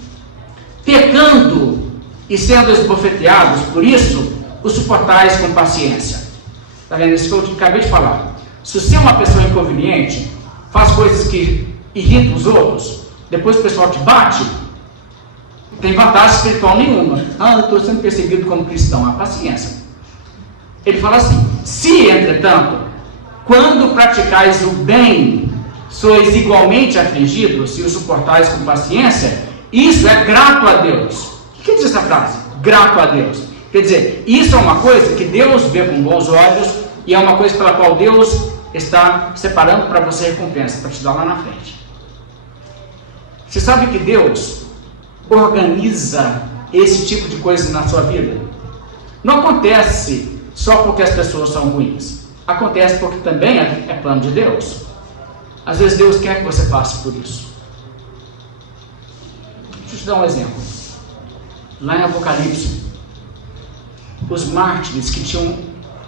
pecando e sendo esbofeteados, por isso o suportais com paciência. Está vendo? Isso que eu acabei de falar. Se você é uma pessoa inconveniente, faz coisas que irritam os outros, depois o pessoal te bate, tem vantagem espiritual nenhuma. Eu estou sendo perseguido como cristão. Paciência. Ele fala assim, se, entretanto, quando praticais o bem, sois igualmente afligidos e o suportais com paciência, isso é grato a Deus. O que quer dizer essa frase? Grato a Deus. Quer dizer, isso é uma coisa que Deus vê com bons olhos e é uma coisa pela qual Deus está separando para você recompensa, para te dar lá na frente. Você sabe que Deus organiza esse tipo de coisa na sua vida? Não acontece só porque as pessoas são ruins. Acontece porque também é plano de Deus. Às vezes Deus quer que você passe por isso. Deixa eu te dar um exemplo. Lá em Apocalipse, os mártires que tinham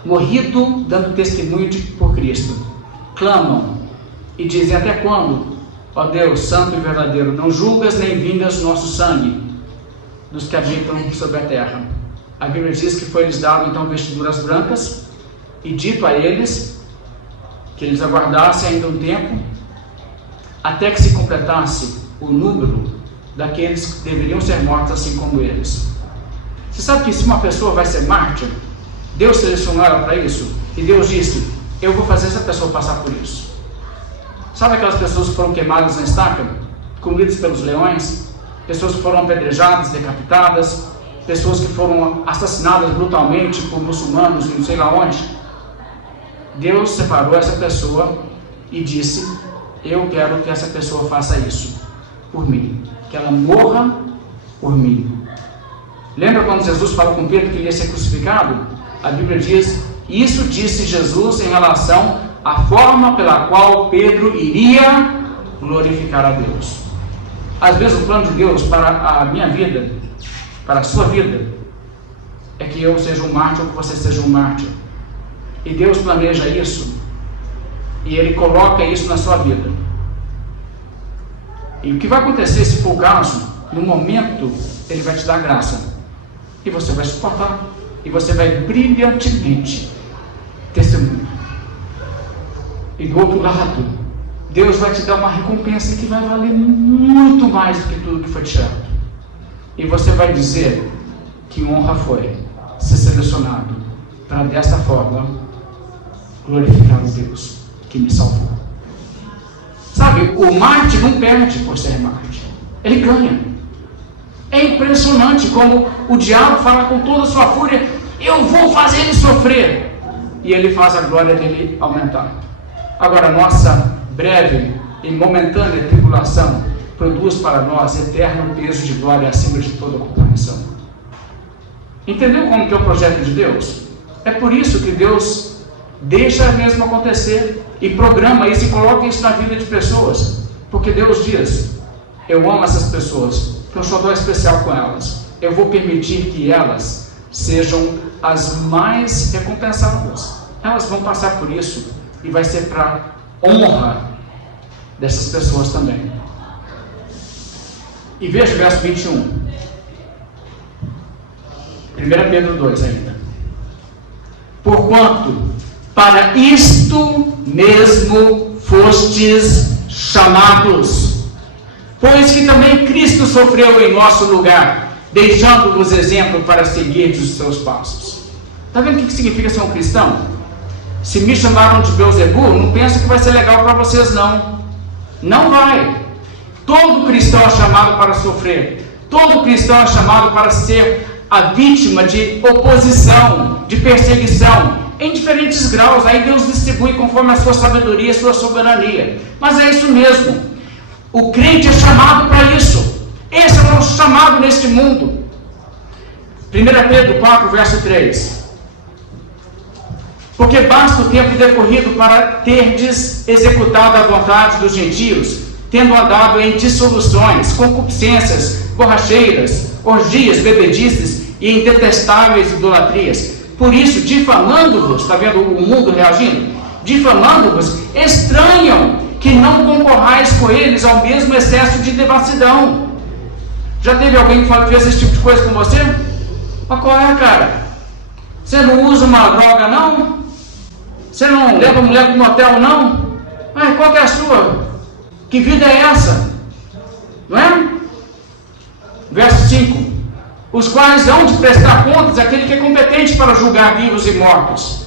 morrido dando testemunho por Cristo, clamam e dizem, até quando, ó Deus, santo e verdadeiro, não julgas nem vingas o nosso sangue dos que habitam sobre a terra? A Bíblia diz que foi-lhes dado então vestiduras brancas e dito a eles que eles aguardassem ainda um tempo até que se completasse o número daqueles que deveriam ser mortos assim como eles. Você sabe que se uma pessoa vai ser mártir, Deus selecionou ela para isso, e Deus disse, eu vou fazer essa pessoa passar por isso. Sabe aquelas pessoas que foram queimadas na estaca, comidas pelos leões, pessoas que foram apedrejadas, decapitadas, pessoas que foram assassinadas brutalmente por muçulmanos, não sei lá onde? Deus separou essa pessoa e disse, eu quero que essa pessoa faça isso por mim, que ela morra por mim. Lembra quando Jesus falou com Pedro que ele ia ser crucificado? A Bíblia diz, isso disse Jesus em relação à forma pela qual Pedro iria glorificar a Deus. Às vezes o plano de Deus para a minha vida, para a sua vida, é que eu seja um mártir ou que você seja um mártir. E Deus planeja isso, e Ele coloca isso na sua vida. E o que vai acontecer, se for o caso, no momento, Ele vai te dar graça. E você vai suportar. E você vai brilhantemente testemunhar. E do outro lado, Deus vai te dar uma recompensa que vai valer muito mais do que tudo que foi tirado. E você vai dizer que honra foi ser selecionado para dessa forma glorificar o Deus que me salvou. Sabe, o mártir não perde por ser mártir, ele ganha. É impressionante como o diabo fala com toda a sua fúria, Eu vou fazer ele sofrer. E ele faz a glória dele aumentar. Agora, nossa breve e momentânea tribulação produz para nós eterno peso de glória acima de toda compreensão. Entendeu como que é o projeto de Deus? É por isso que Deus deixa mesmo acontecer e programa isso e coloca isso na vida de pessoas. Porque Deus diz: eu amo essas pessoas, tenho um xodó especial com elas. Eu vou permitir que elas sejam as mais recompensadas. Elas vão passar por isso e vai ser para honra dessas pessoas também. E veja o verso 21. 1 Pedro 2 ainda. Porquanto para isto mesmo fostes chamados, pois que também Cristo sofreu em nosso lugar, deixando-vos exemplo para seguir os seus passos. Está vendo o que significa ser um cristão? Se me chamaram de Beelzebul, não pensa que vai ser legal para vocês, não. Não vai. Todo cristão é chamado para sofrer. Todo cristão é chamado para ser a vítima de oposição, de perseguição, em diferentes graus. Aí Deus distribui conforme a sua sabedoria e a sua soberania. Mas é isso mesmo. O crente é chamado para isso. Esse é o nosso chamado neste mundo. 1 Pedro 4, verso 3. Porque basta o tempo decorrido para terdes executado a vontade dos gentios, tendo andado em dissoluções, concupiscências, borracheiras, orgias, bebedices e em detestáveis idolatrias. Por isso, difamando-vos, está vendo o mundo reagindo? Difamando-vos, estranham que não concorrais com eles ao mesmo excesso de devassidão. Já teve alguém que fez esse tipo de coisa com você? Mas qual é, cara? Você não usa uma droga, não? Você não leva a mulher para um motel, não? Mas qual que é a sua? Que vida é essa? Não é? Verso 5. Os quais hão de prestar contas àquele que é competente para julgar vivos e mortos.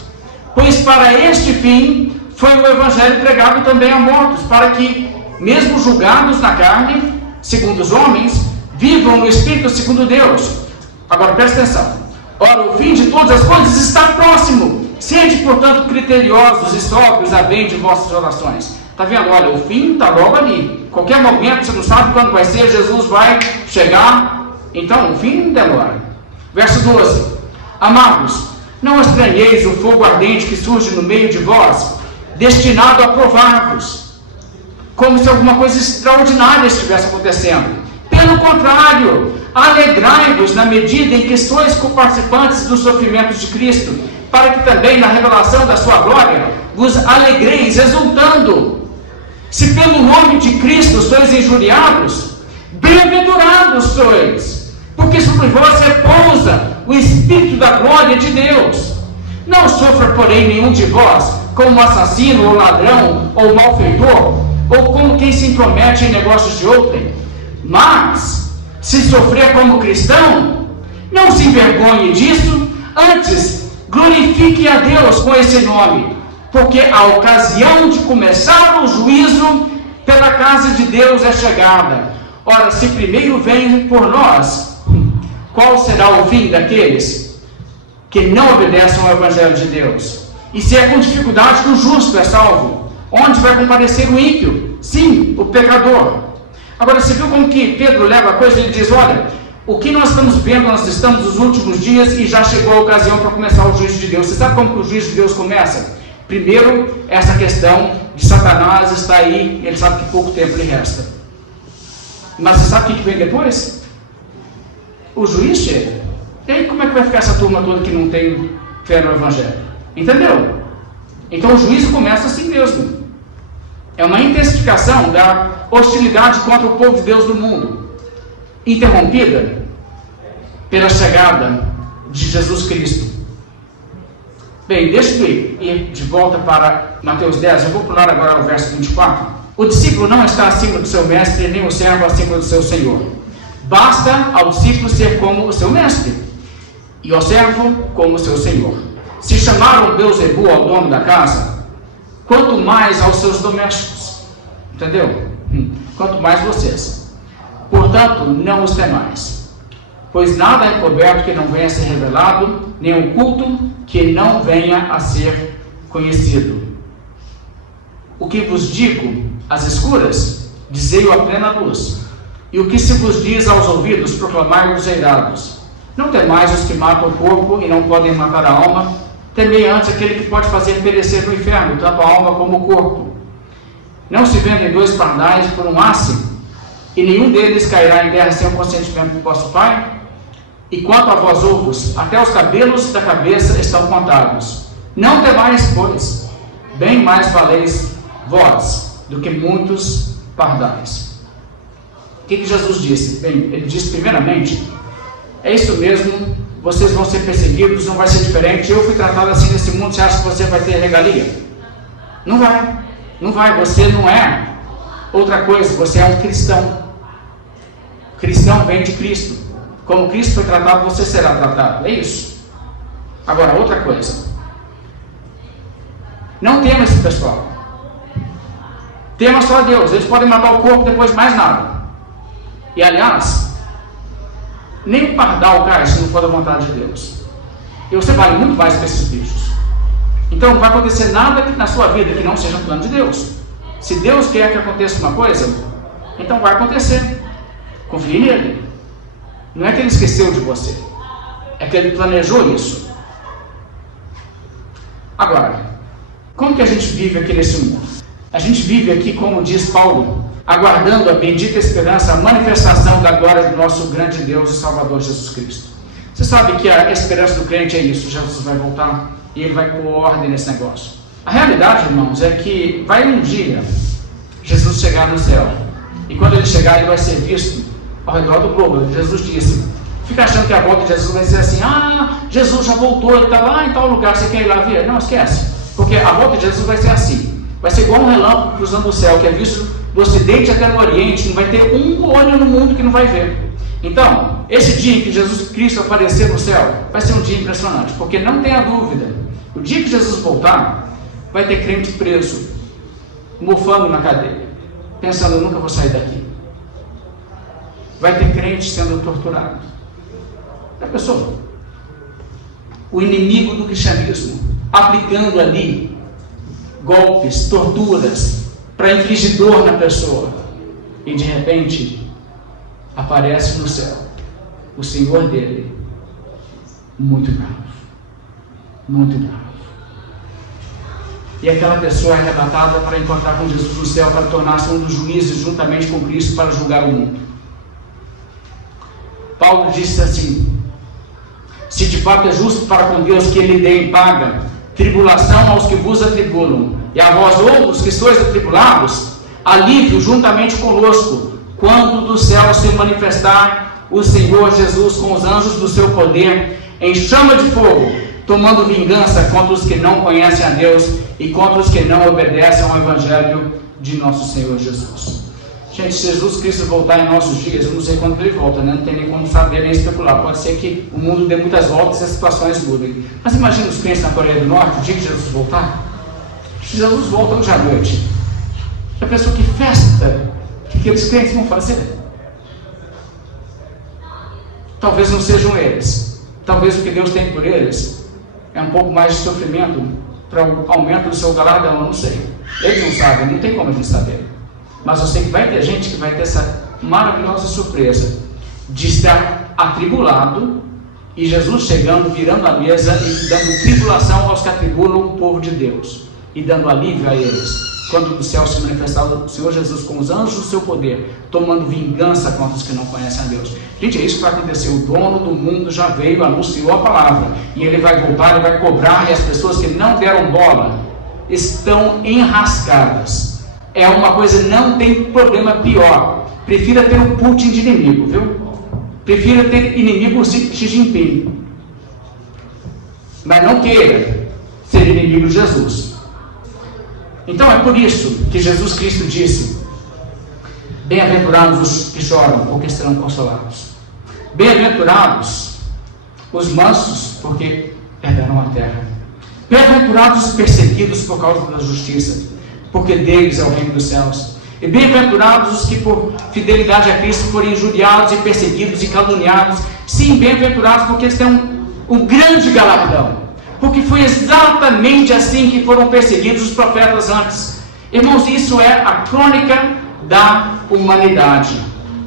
Pois para este fim foi o evangelho pregado também a mortos, para que, mesmo julgados na carne, segundo os homens, vivam no Espírito segundo Deus. Agora presta atenção. Ora, o fim de todas as coisas está próximo. Sede, portanto, criteriosos e sóbrios a bem de vossas orações. Está vendo? Olha, o fim está logo ali. Qualquer momento, você não sabe quando vai ser, Jesus vai chegar. Então, o fim não demora. Verso 12. Amados, não estranheis o fogo ardente que surge no meio de vós, destinado a provar-vos, como se alguma coisa extraordinária estivesse acontecendo. Pelo contrário, alegrai-vos na medida em que sois coparticipantes dos sofrimentos de Cristo, para que também na revelação da sua glória vos alegreis exultando. Se pelo nome de Cristo sois injuriados, bem-aventurados sois, porque sobre vós repousa o Espírito da glória de Deus. Não sofra, porém, nenhum de vós como assassino, ou ladrão, ou malfeitor, ou como quem se intromete em negócios de outrem. Mas, se sofrer como cristão, não se envergonhe disso, antes glorifique a Deus com esse nome, porque a ocasião de começar o juízo pela casa de Deus é chegada. Ora, se primeiro vem por nós, qual será o fim daqueles que não obedecem ao Evangelho de Deus? E se é com dificuldade que o justo é salvo, onde vai comparecer o ímpio? Sim, o pecador. Agora, você viu como que Pedro leva a coisa? Ele diz: olha, o que nós estamos vendo, nós estamos nos últimos dias e já chegou a ocasião para começar o juízo de Deus. Você sabe como que o juízo de Deus começa? Primeiro, essa questão de Satanás está aí, ele sabe que pouco tempo lhe resta. Mas você sabe o que vem depois? O juiz chega. E aí como é que vai ficar essa turma toda que não tem fé no Evangelho? Entendeu? Então o juízo começa assim mesmo. É uma intensificação da hostilidade contra o povo de Deus no mundo, interrompida pela chegada de Jesus Cristo. Bem, deixa eu ir de volta para Mateus 10, eu vou pular agora ao verso 24. O discípulo não está acima do seu mestre, nem o servo acima do seu senhor. Basta ao discípulo ser como o seu mestre, e ao servo como o seu senhor. Se chamaram Beelzebul ao dono da casa, quanto mais aos seus domésticos. Entendeu? Quanto mais vocês. Portanto, não os temais. Pois nada é encoberto que não venha a ser revelado, nem oculto que não venha a ser conhecido. O que vos digo às escuras, dizei-o à plena luz. E o que se vos diz aos ouvidos, proclamai-vos eirados. Não temais os que matam o corpo e não podem matar a alma, temei antes aquele que pode fazer perecer no inferno, tanto a alma como o corpo. Não se vendem dois pardais por um asse, e nenhum deles cairá em guerra sem o consentimento do vosso Pai? E quanto a vós outros, até os cabelos da cabeça estão contados. Não temais, pois, bem mais valeis vós do que muitos pardais. O que Jesus disse? Bem, ele disse primeiramente, é isso mesmo, vocês vão ser perseguidos, não vai ser diferente. Eu fui tratado assim nesse mundo, você acha que você vai ter regalia? Não vai, não vai, você não é outra coisa, você é um cristão. Cristão vem de Cristo. Como Cristo foi tratado, você será tratado. É isso. Agora, outra coisa. Não tema esse pessoal. Tema só a Deus. Eles podem matar o corpo, depois mais nada. E aliás, nem o pardal cai se não for da vontade de Deus. E você vale muito mais que esses bichos. Então não vai acontecer nada na sua vida que não seja um plano de Deus. Se Deus quer que aconteça uma coisa, então vai acontecer. Confie nele. Não é que ele esqueceu de você, é que ele planejou isso. Agora, como que a gente vive aqui nesse mundo? A gente vive aqui, como diz Paulo, aguardando a bendita esperança, a manifestação da glória do nosso grande Deus e Salvador Jesus Cristo. Você sabe que a esperança do crente é isso, Jesus vai voltar e ele vai pôr ordem nesse negócio. A realidade, irmãos, é que vai um dia Jesus chegar no céu, e quando ele chegar, ele vai ser visto ao redor do globo. Jesus disse, fica achando que a volta de Jesus vai ser assim, Jesus já voltou, ele está lá em tal lugar, você quer ir lá ver? Não, esquece, porque a volta de Jesus vai ser assim, vai ser igual um relâmpago cruzando o céu, que é visto do ocidente até no oriente, não vai ter um olho no mundo que não vai ver. Então, esse dia em que Jesus Cristo aparecer no céu, vai ser um dia impressionante, porque não tenha dúvida, o dia que Jesus voltar, vai ter crente preso, mofando na cadeia, pensando, eu nunca vou sair daqui. Vai ter crente sendo torturado. Já pensou? O inimigo do cristianismo, aplicando ali golpes, torturas, para infligir dor na pessoa. E de repente, aparece no céu o Senhor dele, muito bravo. Muito bravo. E aquela pessoa é arrebatada para encontrar com Jesus no céu, para tornar-se um dos juízes juntamente com Cristo para julgar o mundo. Paulo disse assim, se de fato é justo para com Deus que ele dê em paga tribulação aos que vos atribulam, e a vós outros que sois atribulados, alívio juntamente conosco, quando do céu se manifestar o Senhor Jesus com os anjos do seu poder, em chama de fogo, tomando vingança contra os que não conhecem a Deus e contra os que não obedecem ao Evangelho de nosso Senhor Jesus. Gente, se Jesus Cristo voltar em nossos dias, eu não sei quando ele volta, né? Não tem nem como saber nem especular. Pode ser que o mundo dê muitas voltas e as situações mudem. Mas imagina os crentes na Coreia do Norte, o dia que Jesus voltar. Se Jesus volta hoje à noite, já pensou que festa que aqueles crentes vão fazer? Talvez não sejam eles. Talvez o que Deus tem por eles é um pouco mais de sofrimento para o aumento do seu galardão, eu não sei. Eles não sabem, não tem como eles saberem. Mas eu sei que vai ter gente que vai ter essa maravilhosa surpresa de estar atribulado e Jesus chegando, virando a mesa e dando tribulação aos que atribulam o povo de Deus e dando alívio a eles, quando do céu se manifestar o Senhor Jesus com os anjos do seu poder, tomando vingança contra os que não conhecem a Deus. Gente, é isso que vai acontecer. O dono do mundo já veio, anunciou a palavra, e ele vai voltar, ele vai cobrar, e as pessoas que não deram bola estão enrascadas. É uma coisa, não tem problema pior. Prefira ter um Putin de inimigo, viu? Prefira ter inimigo Xi Jinping. Mas não queira ser inimigo de Jesus. Então é por isso que Jesus Cristo disse, bem-aventurados os que choram, porque serão consolados. Bem-aventurados os mansos, porque herdarão a terra. Bem-aventurados os perseguidos por causa da justiça, porque deles é o reino dos céus. E bem-aventurados os que por fidelidade a Cristo forem injuriados e perseguidos e caluniados. Sim, bem-aventurados, porque eles têm um grande galardão. Porque foi exatamente assim que foram perseguidos os profetas antes. Irmãos, isso é a crônica da humanidade.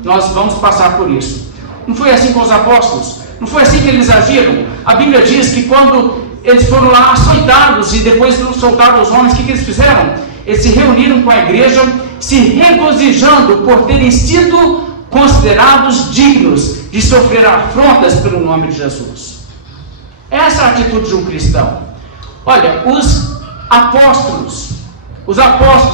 Nós vamos passar por isso. Não foi assim com os apóstolos? Não foi assim que eles agiram? A Bíblia diz que quando eles foram lá açoitados e depois soltaram os homens, o que eles fizeram? Eles se reuniram com a igreja, se regozijando por terem sido considerados dignos de sofrer afrontas pelo nome de Jesus. Essa é a atitude de um cristão. Olha, os apóstolos,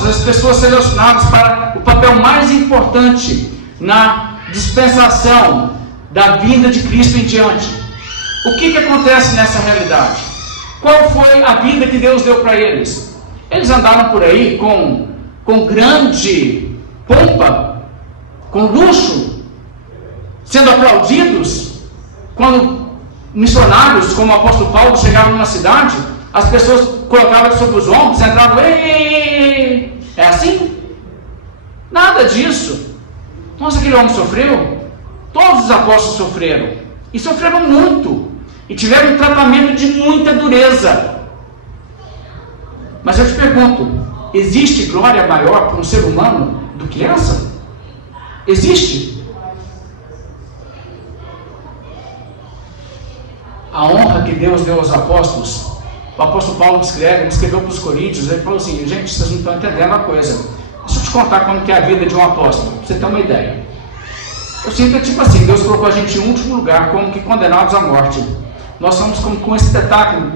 as pessoas selecionadas para o papel mais importante na dispensação da vinda de Cristo em diante. O que acontece nessa realidade? Qual foi a vida que Deus deu para eles? Eles andaram por aí com grande pompa, com luxo, sendo aplaudidos. Quando missionários como o apóstolo Paulo chegavam numa cidade, as pessoas colocavam sobre os ombros, entravam, ei! É assim? Nada disso. Nossa, aquele homem sofreu? Todos os apóstolos sofreram, e sofreram muito, e tiveram um tratamento de muita dureza. Mas eu te pergunto, existe glória maior para um ser humano do que essa? Existe? A honra que Deus deu aos apóstolos, o apóstolo Paulo escreveu para os coríntios, ele falou assim, gente, vocês não estão entendendo a coisa. Deixa eu te contar como que é a vida de um apóstolo, para você ter uma ideia. Eu sinto tipo assim, Deus colocou a gente em último lugar, como que condenados à morte. Nós somos como com um espetáculo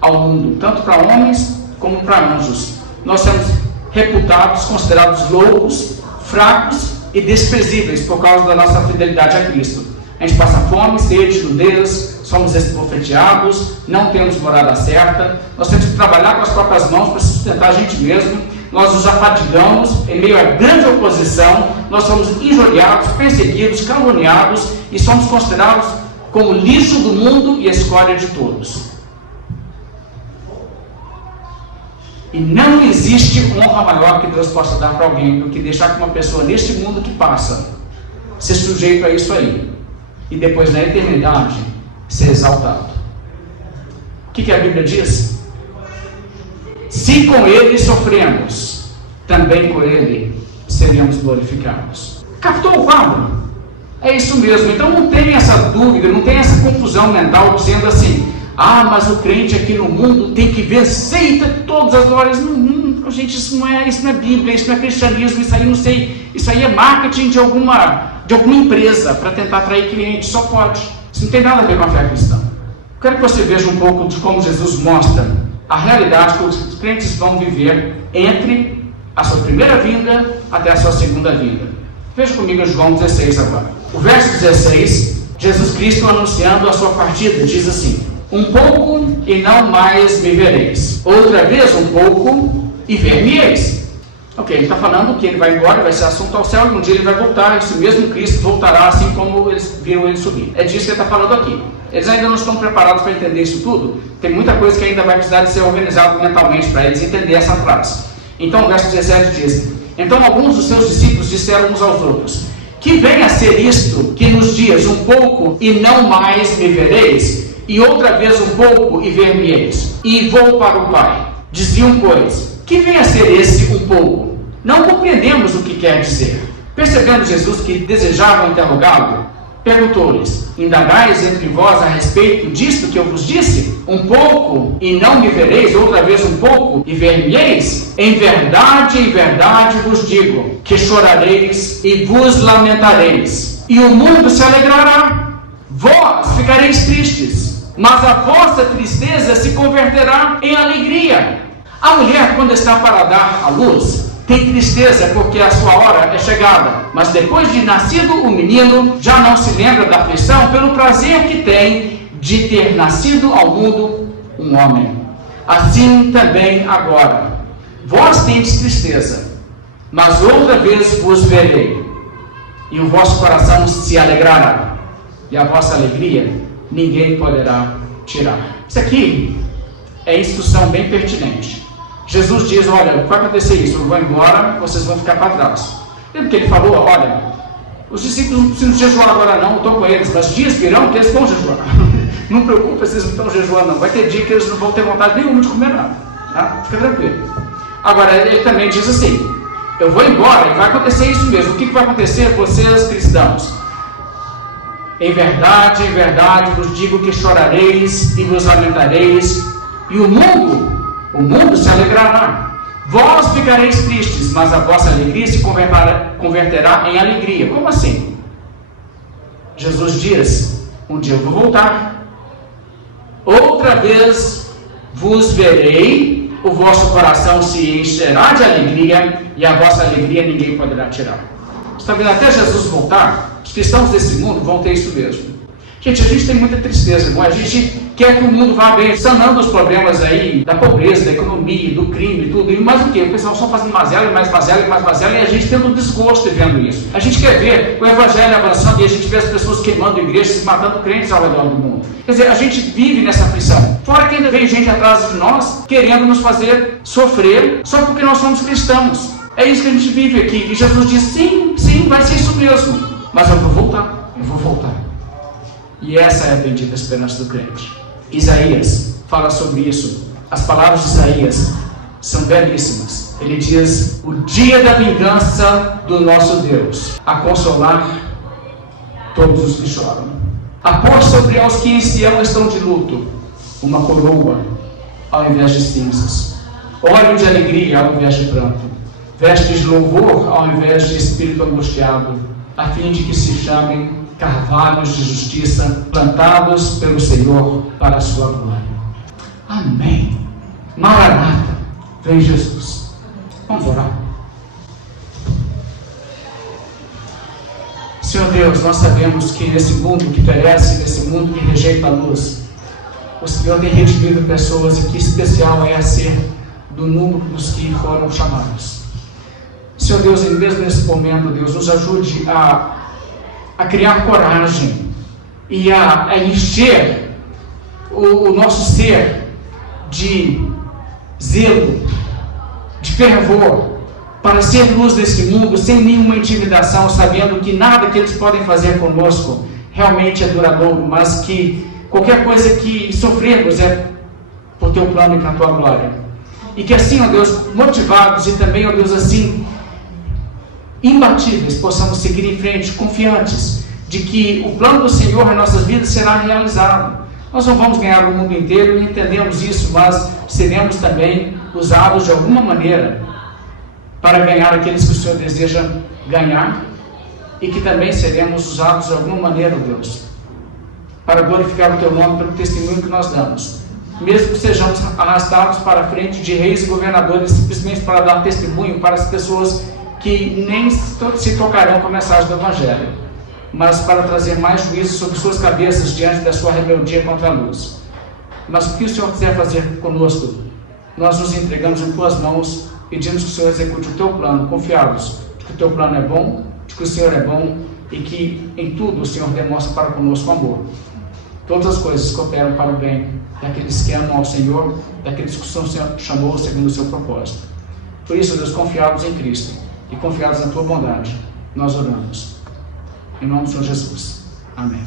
ao mundo, tanto para homens como para anjos. Nós somos reputados, considerados loucos, fracos e desprezíveis por causa da nossa fidelidade a Cristo. A gente passa fome, sede, nudez, somos esbofeteados, não temos morada certa, nós temos que trabalhar com as próprias mãos para sustentar a gente mesmo, nós nos afadigamos em meio a grande oposição, nós somos injuriados, perseguidos, caluniados e somos considerados como lixo do mundo e escória de todos. E não existe honra maior que Deus possa dar para alguém do que deixar que uma pessoa neste mundo que passa ser sujeito a isso aí e depois na eternidade ser exaltado. O que a Bíblia diz? Se com ele sofremos, também com ele seremos glorificados. Captou o quadro? É isso mesmo. Então não tem essa dúvida, não tem essa confusão mental dizendo assim, mas o crente aqui no mundo tem que vencer e ter todas as glórias. Gente, isso não é Bíblia, isso não é cristianismo, isso aí não sei, isso aí é marketing de alguma empresa para tentar atrair clientes, só pode. Isso não tem nada a ver com a fé cristã. Quero que você veja um pouco de como Jesus mostra a realidade que os crentes vão viver entre a sua primeira vinda até a sua segunda vinda. Veja comigo João 16 agora. O verso 16, Jesus Cristo anunciando a sua partida, diz assim, um pouco e não mais me vereis. Outra vez um pouco e ver-me-eis. Ok, ele está falando que ele vai embora, vai ser assunto ao céu, e um dia ele vai voltar, esse mesmo Cristo voltará assim como eles viram ele subir. É disso que ele está falando aqui. Eles ainda não estão preparados para entender isso tudo. Tem muita coisa que ainda vai precisar de ser organizado mentalmente para eles entender essa frase. Então o verso 17 diz, então alguns dos seus discípulos disseram uns aos outros, que venha a ser isto que nos dias um pouco e não mais me vereis, e outra vez um pouco e ver-me-eis, e vou para o Pai. Diziam, pois, que venha a ser esse um pouco? Não compreendemos o que quer dizer. Percebendo Jesus que desejavam interrogá-lo, perguntou-lhes, indagais entre vós a respeito disto que eu vos disse? Um pouco e não me vereis, outra vez um pouco e ver-me-eis? Em verdade vos digo, que chorareis e vos lamentareis, e o mundo se alegrará. Vós ficareis tristes, mas a vossa tristeza se converterá em alegria. A mulher, quando está para dar à luz, tem tristeza porque a sua hora é chegada, mas depois de nascido o menino, já não se lembra da aflição pelo prazer que tem de ter nascido ao mundo um homem. Assim também agora, vós tendes tristeza, mas outra vez vos verei, e o vosso coração se alegrará, e a vossa alegria ninguém poderá tirar. Isso aqui é instrução bem pertinente. Jesus diz, olha, vai acontecer isso, eu vou embora, vocês vão ficar para trás. Lembra que ele falou, olha, os discípulos não precisam jejuar agora não, eu estou com eles, mas dias virão que eles vão jejuar. Não preocupa se eles não estão jejuando não, vai ter dia que eles não vão ter vontade nenhuma de comer nada, tá? Fica tranquilo. Agora, ele também diz assim, eu vou embora e vai acontecer isso mesmo. O que vai acontecer, vocês cristãos? Em verdade, vos digo que chorareis e vos lamentareis, e o mundo se alegrará. Vós ficareis tristes, mas a vossa alegria se converterá em alegria. Como assim? Jesus diz, um dia eu vou voltar, outra vez vos verei, o vosso coração se encherá de alegria, e a vossa alegria ninguém poderá tirar. Está vendo? Até Jesus voltar, os cristãos desse mundo vão ter isso mesmo. Gente, a gente tem muita tristeza, irmão. A gente quer que o mundo vá bem, sanando os problemas aí da pobreza, da economia, do crime, tudo. E mais o quê? O pessoal só fazendo mazela e mais mazela e mais mazela, e a gente tendo desgosto vendo isso. A gente quer ver o evangelho avançando e a gente vê as pessoas queimando igrejas, matando crentes ao redor do mundo. Quer dizer, a gente vive nessa aflição. Fora que ainda vem gente atrás de nós, querendo nos fazer sofrer, só porque nós somos cristãos. É isso que a gente vive aqui. E Jesus diz, sim, vai ser isso mesmo. Mas eu vou voltar. E essa é a bendita esperança do crente. Isaías fala sobre isso. As palavras de Isaías são belíssimas. Ele diz, o dia da vingança do nosso Deus, a consolar todos os que choram. A pôr sobre aos que em Sião estão de luto, uma coroa ao invés de cinzas, óleo de alegria ao invés de pranto, vestes de louvor ao invés de espírito angustiado, a fim de que se chamem carvalhos de justiça, plantados pelo Senhor para a sua glória. Amém. Maranata, vem Jesus. Vamos orar. Senhor Deus, nós sabemos que nesse mundo que perece, nesse mundo que rejeita a luz, o Senhor tem redimido pessoas, e que especial é ser do número dos que foram chamados. Senhor Deus, mesmo nesse momento, Deus, nos ajude a criar coragem e a encher o nosso ser de zelo, de fervor, para ser luz desse mundo, sem nenhuma intimidação, sabendo que nada que eles podem fazer conosco realmente é duradouro, mas que qualquer coisa que sofrermos é por teu plano e para a tua glória. E que assim, ó Deus, motivados e também, ó Deus, assim, imbatíveis, possamos seguir em frente, confiantes de que o plano do Senhor em nossas vidas será realizado. Nós não vamos ganhar o mundo inteiro, entendemos isso, mas seremos também usados de alguma maneira para ganhar aqueles que o Senhor deseja ganhar, e que também seremos usados de alguma maneira, Deus, para glorificar o Teu nome pelo testemunho que nós damos. Mesmo que sejamos arrastados para a frente de reis e governadores, simplesmente para dar testemunho para as pessoas que nem se tocarão com a mensagem do Evangelho, mas para trazer mais juízo sobre suas cabeças diante da sua rebeldia contra a luz. Mas o que o Senhor quiser fazer conosco, nós nos entregamos em Tuas mãos, pedimos que o Senhor execute o Teu plano, confiados de que o Teu plano é bom, de que o Senhor é bom, e que em tudo o Senhor demonstra para conosco amor. Todas as coisas cooperam para o bem daqueles que amam ao Senhor, daqueles que o Senhor chamou segundo o seu propósito. Por isso, Deus, confiados em Cristo e confiados na Tua bondade, nós oramos. Em nome do Senhor Jesus. Amém.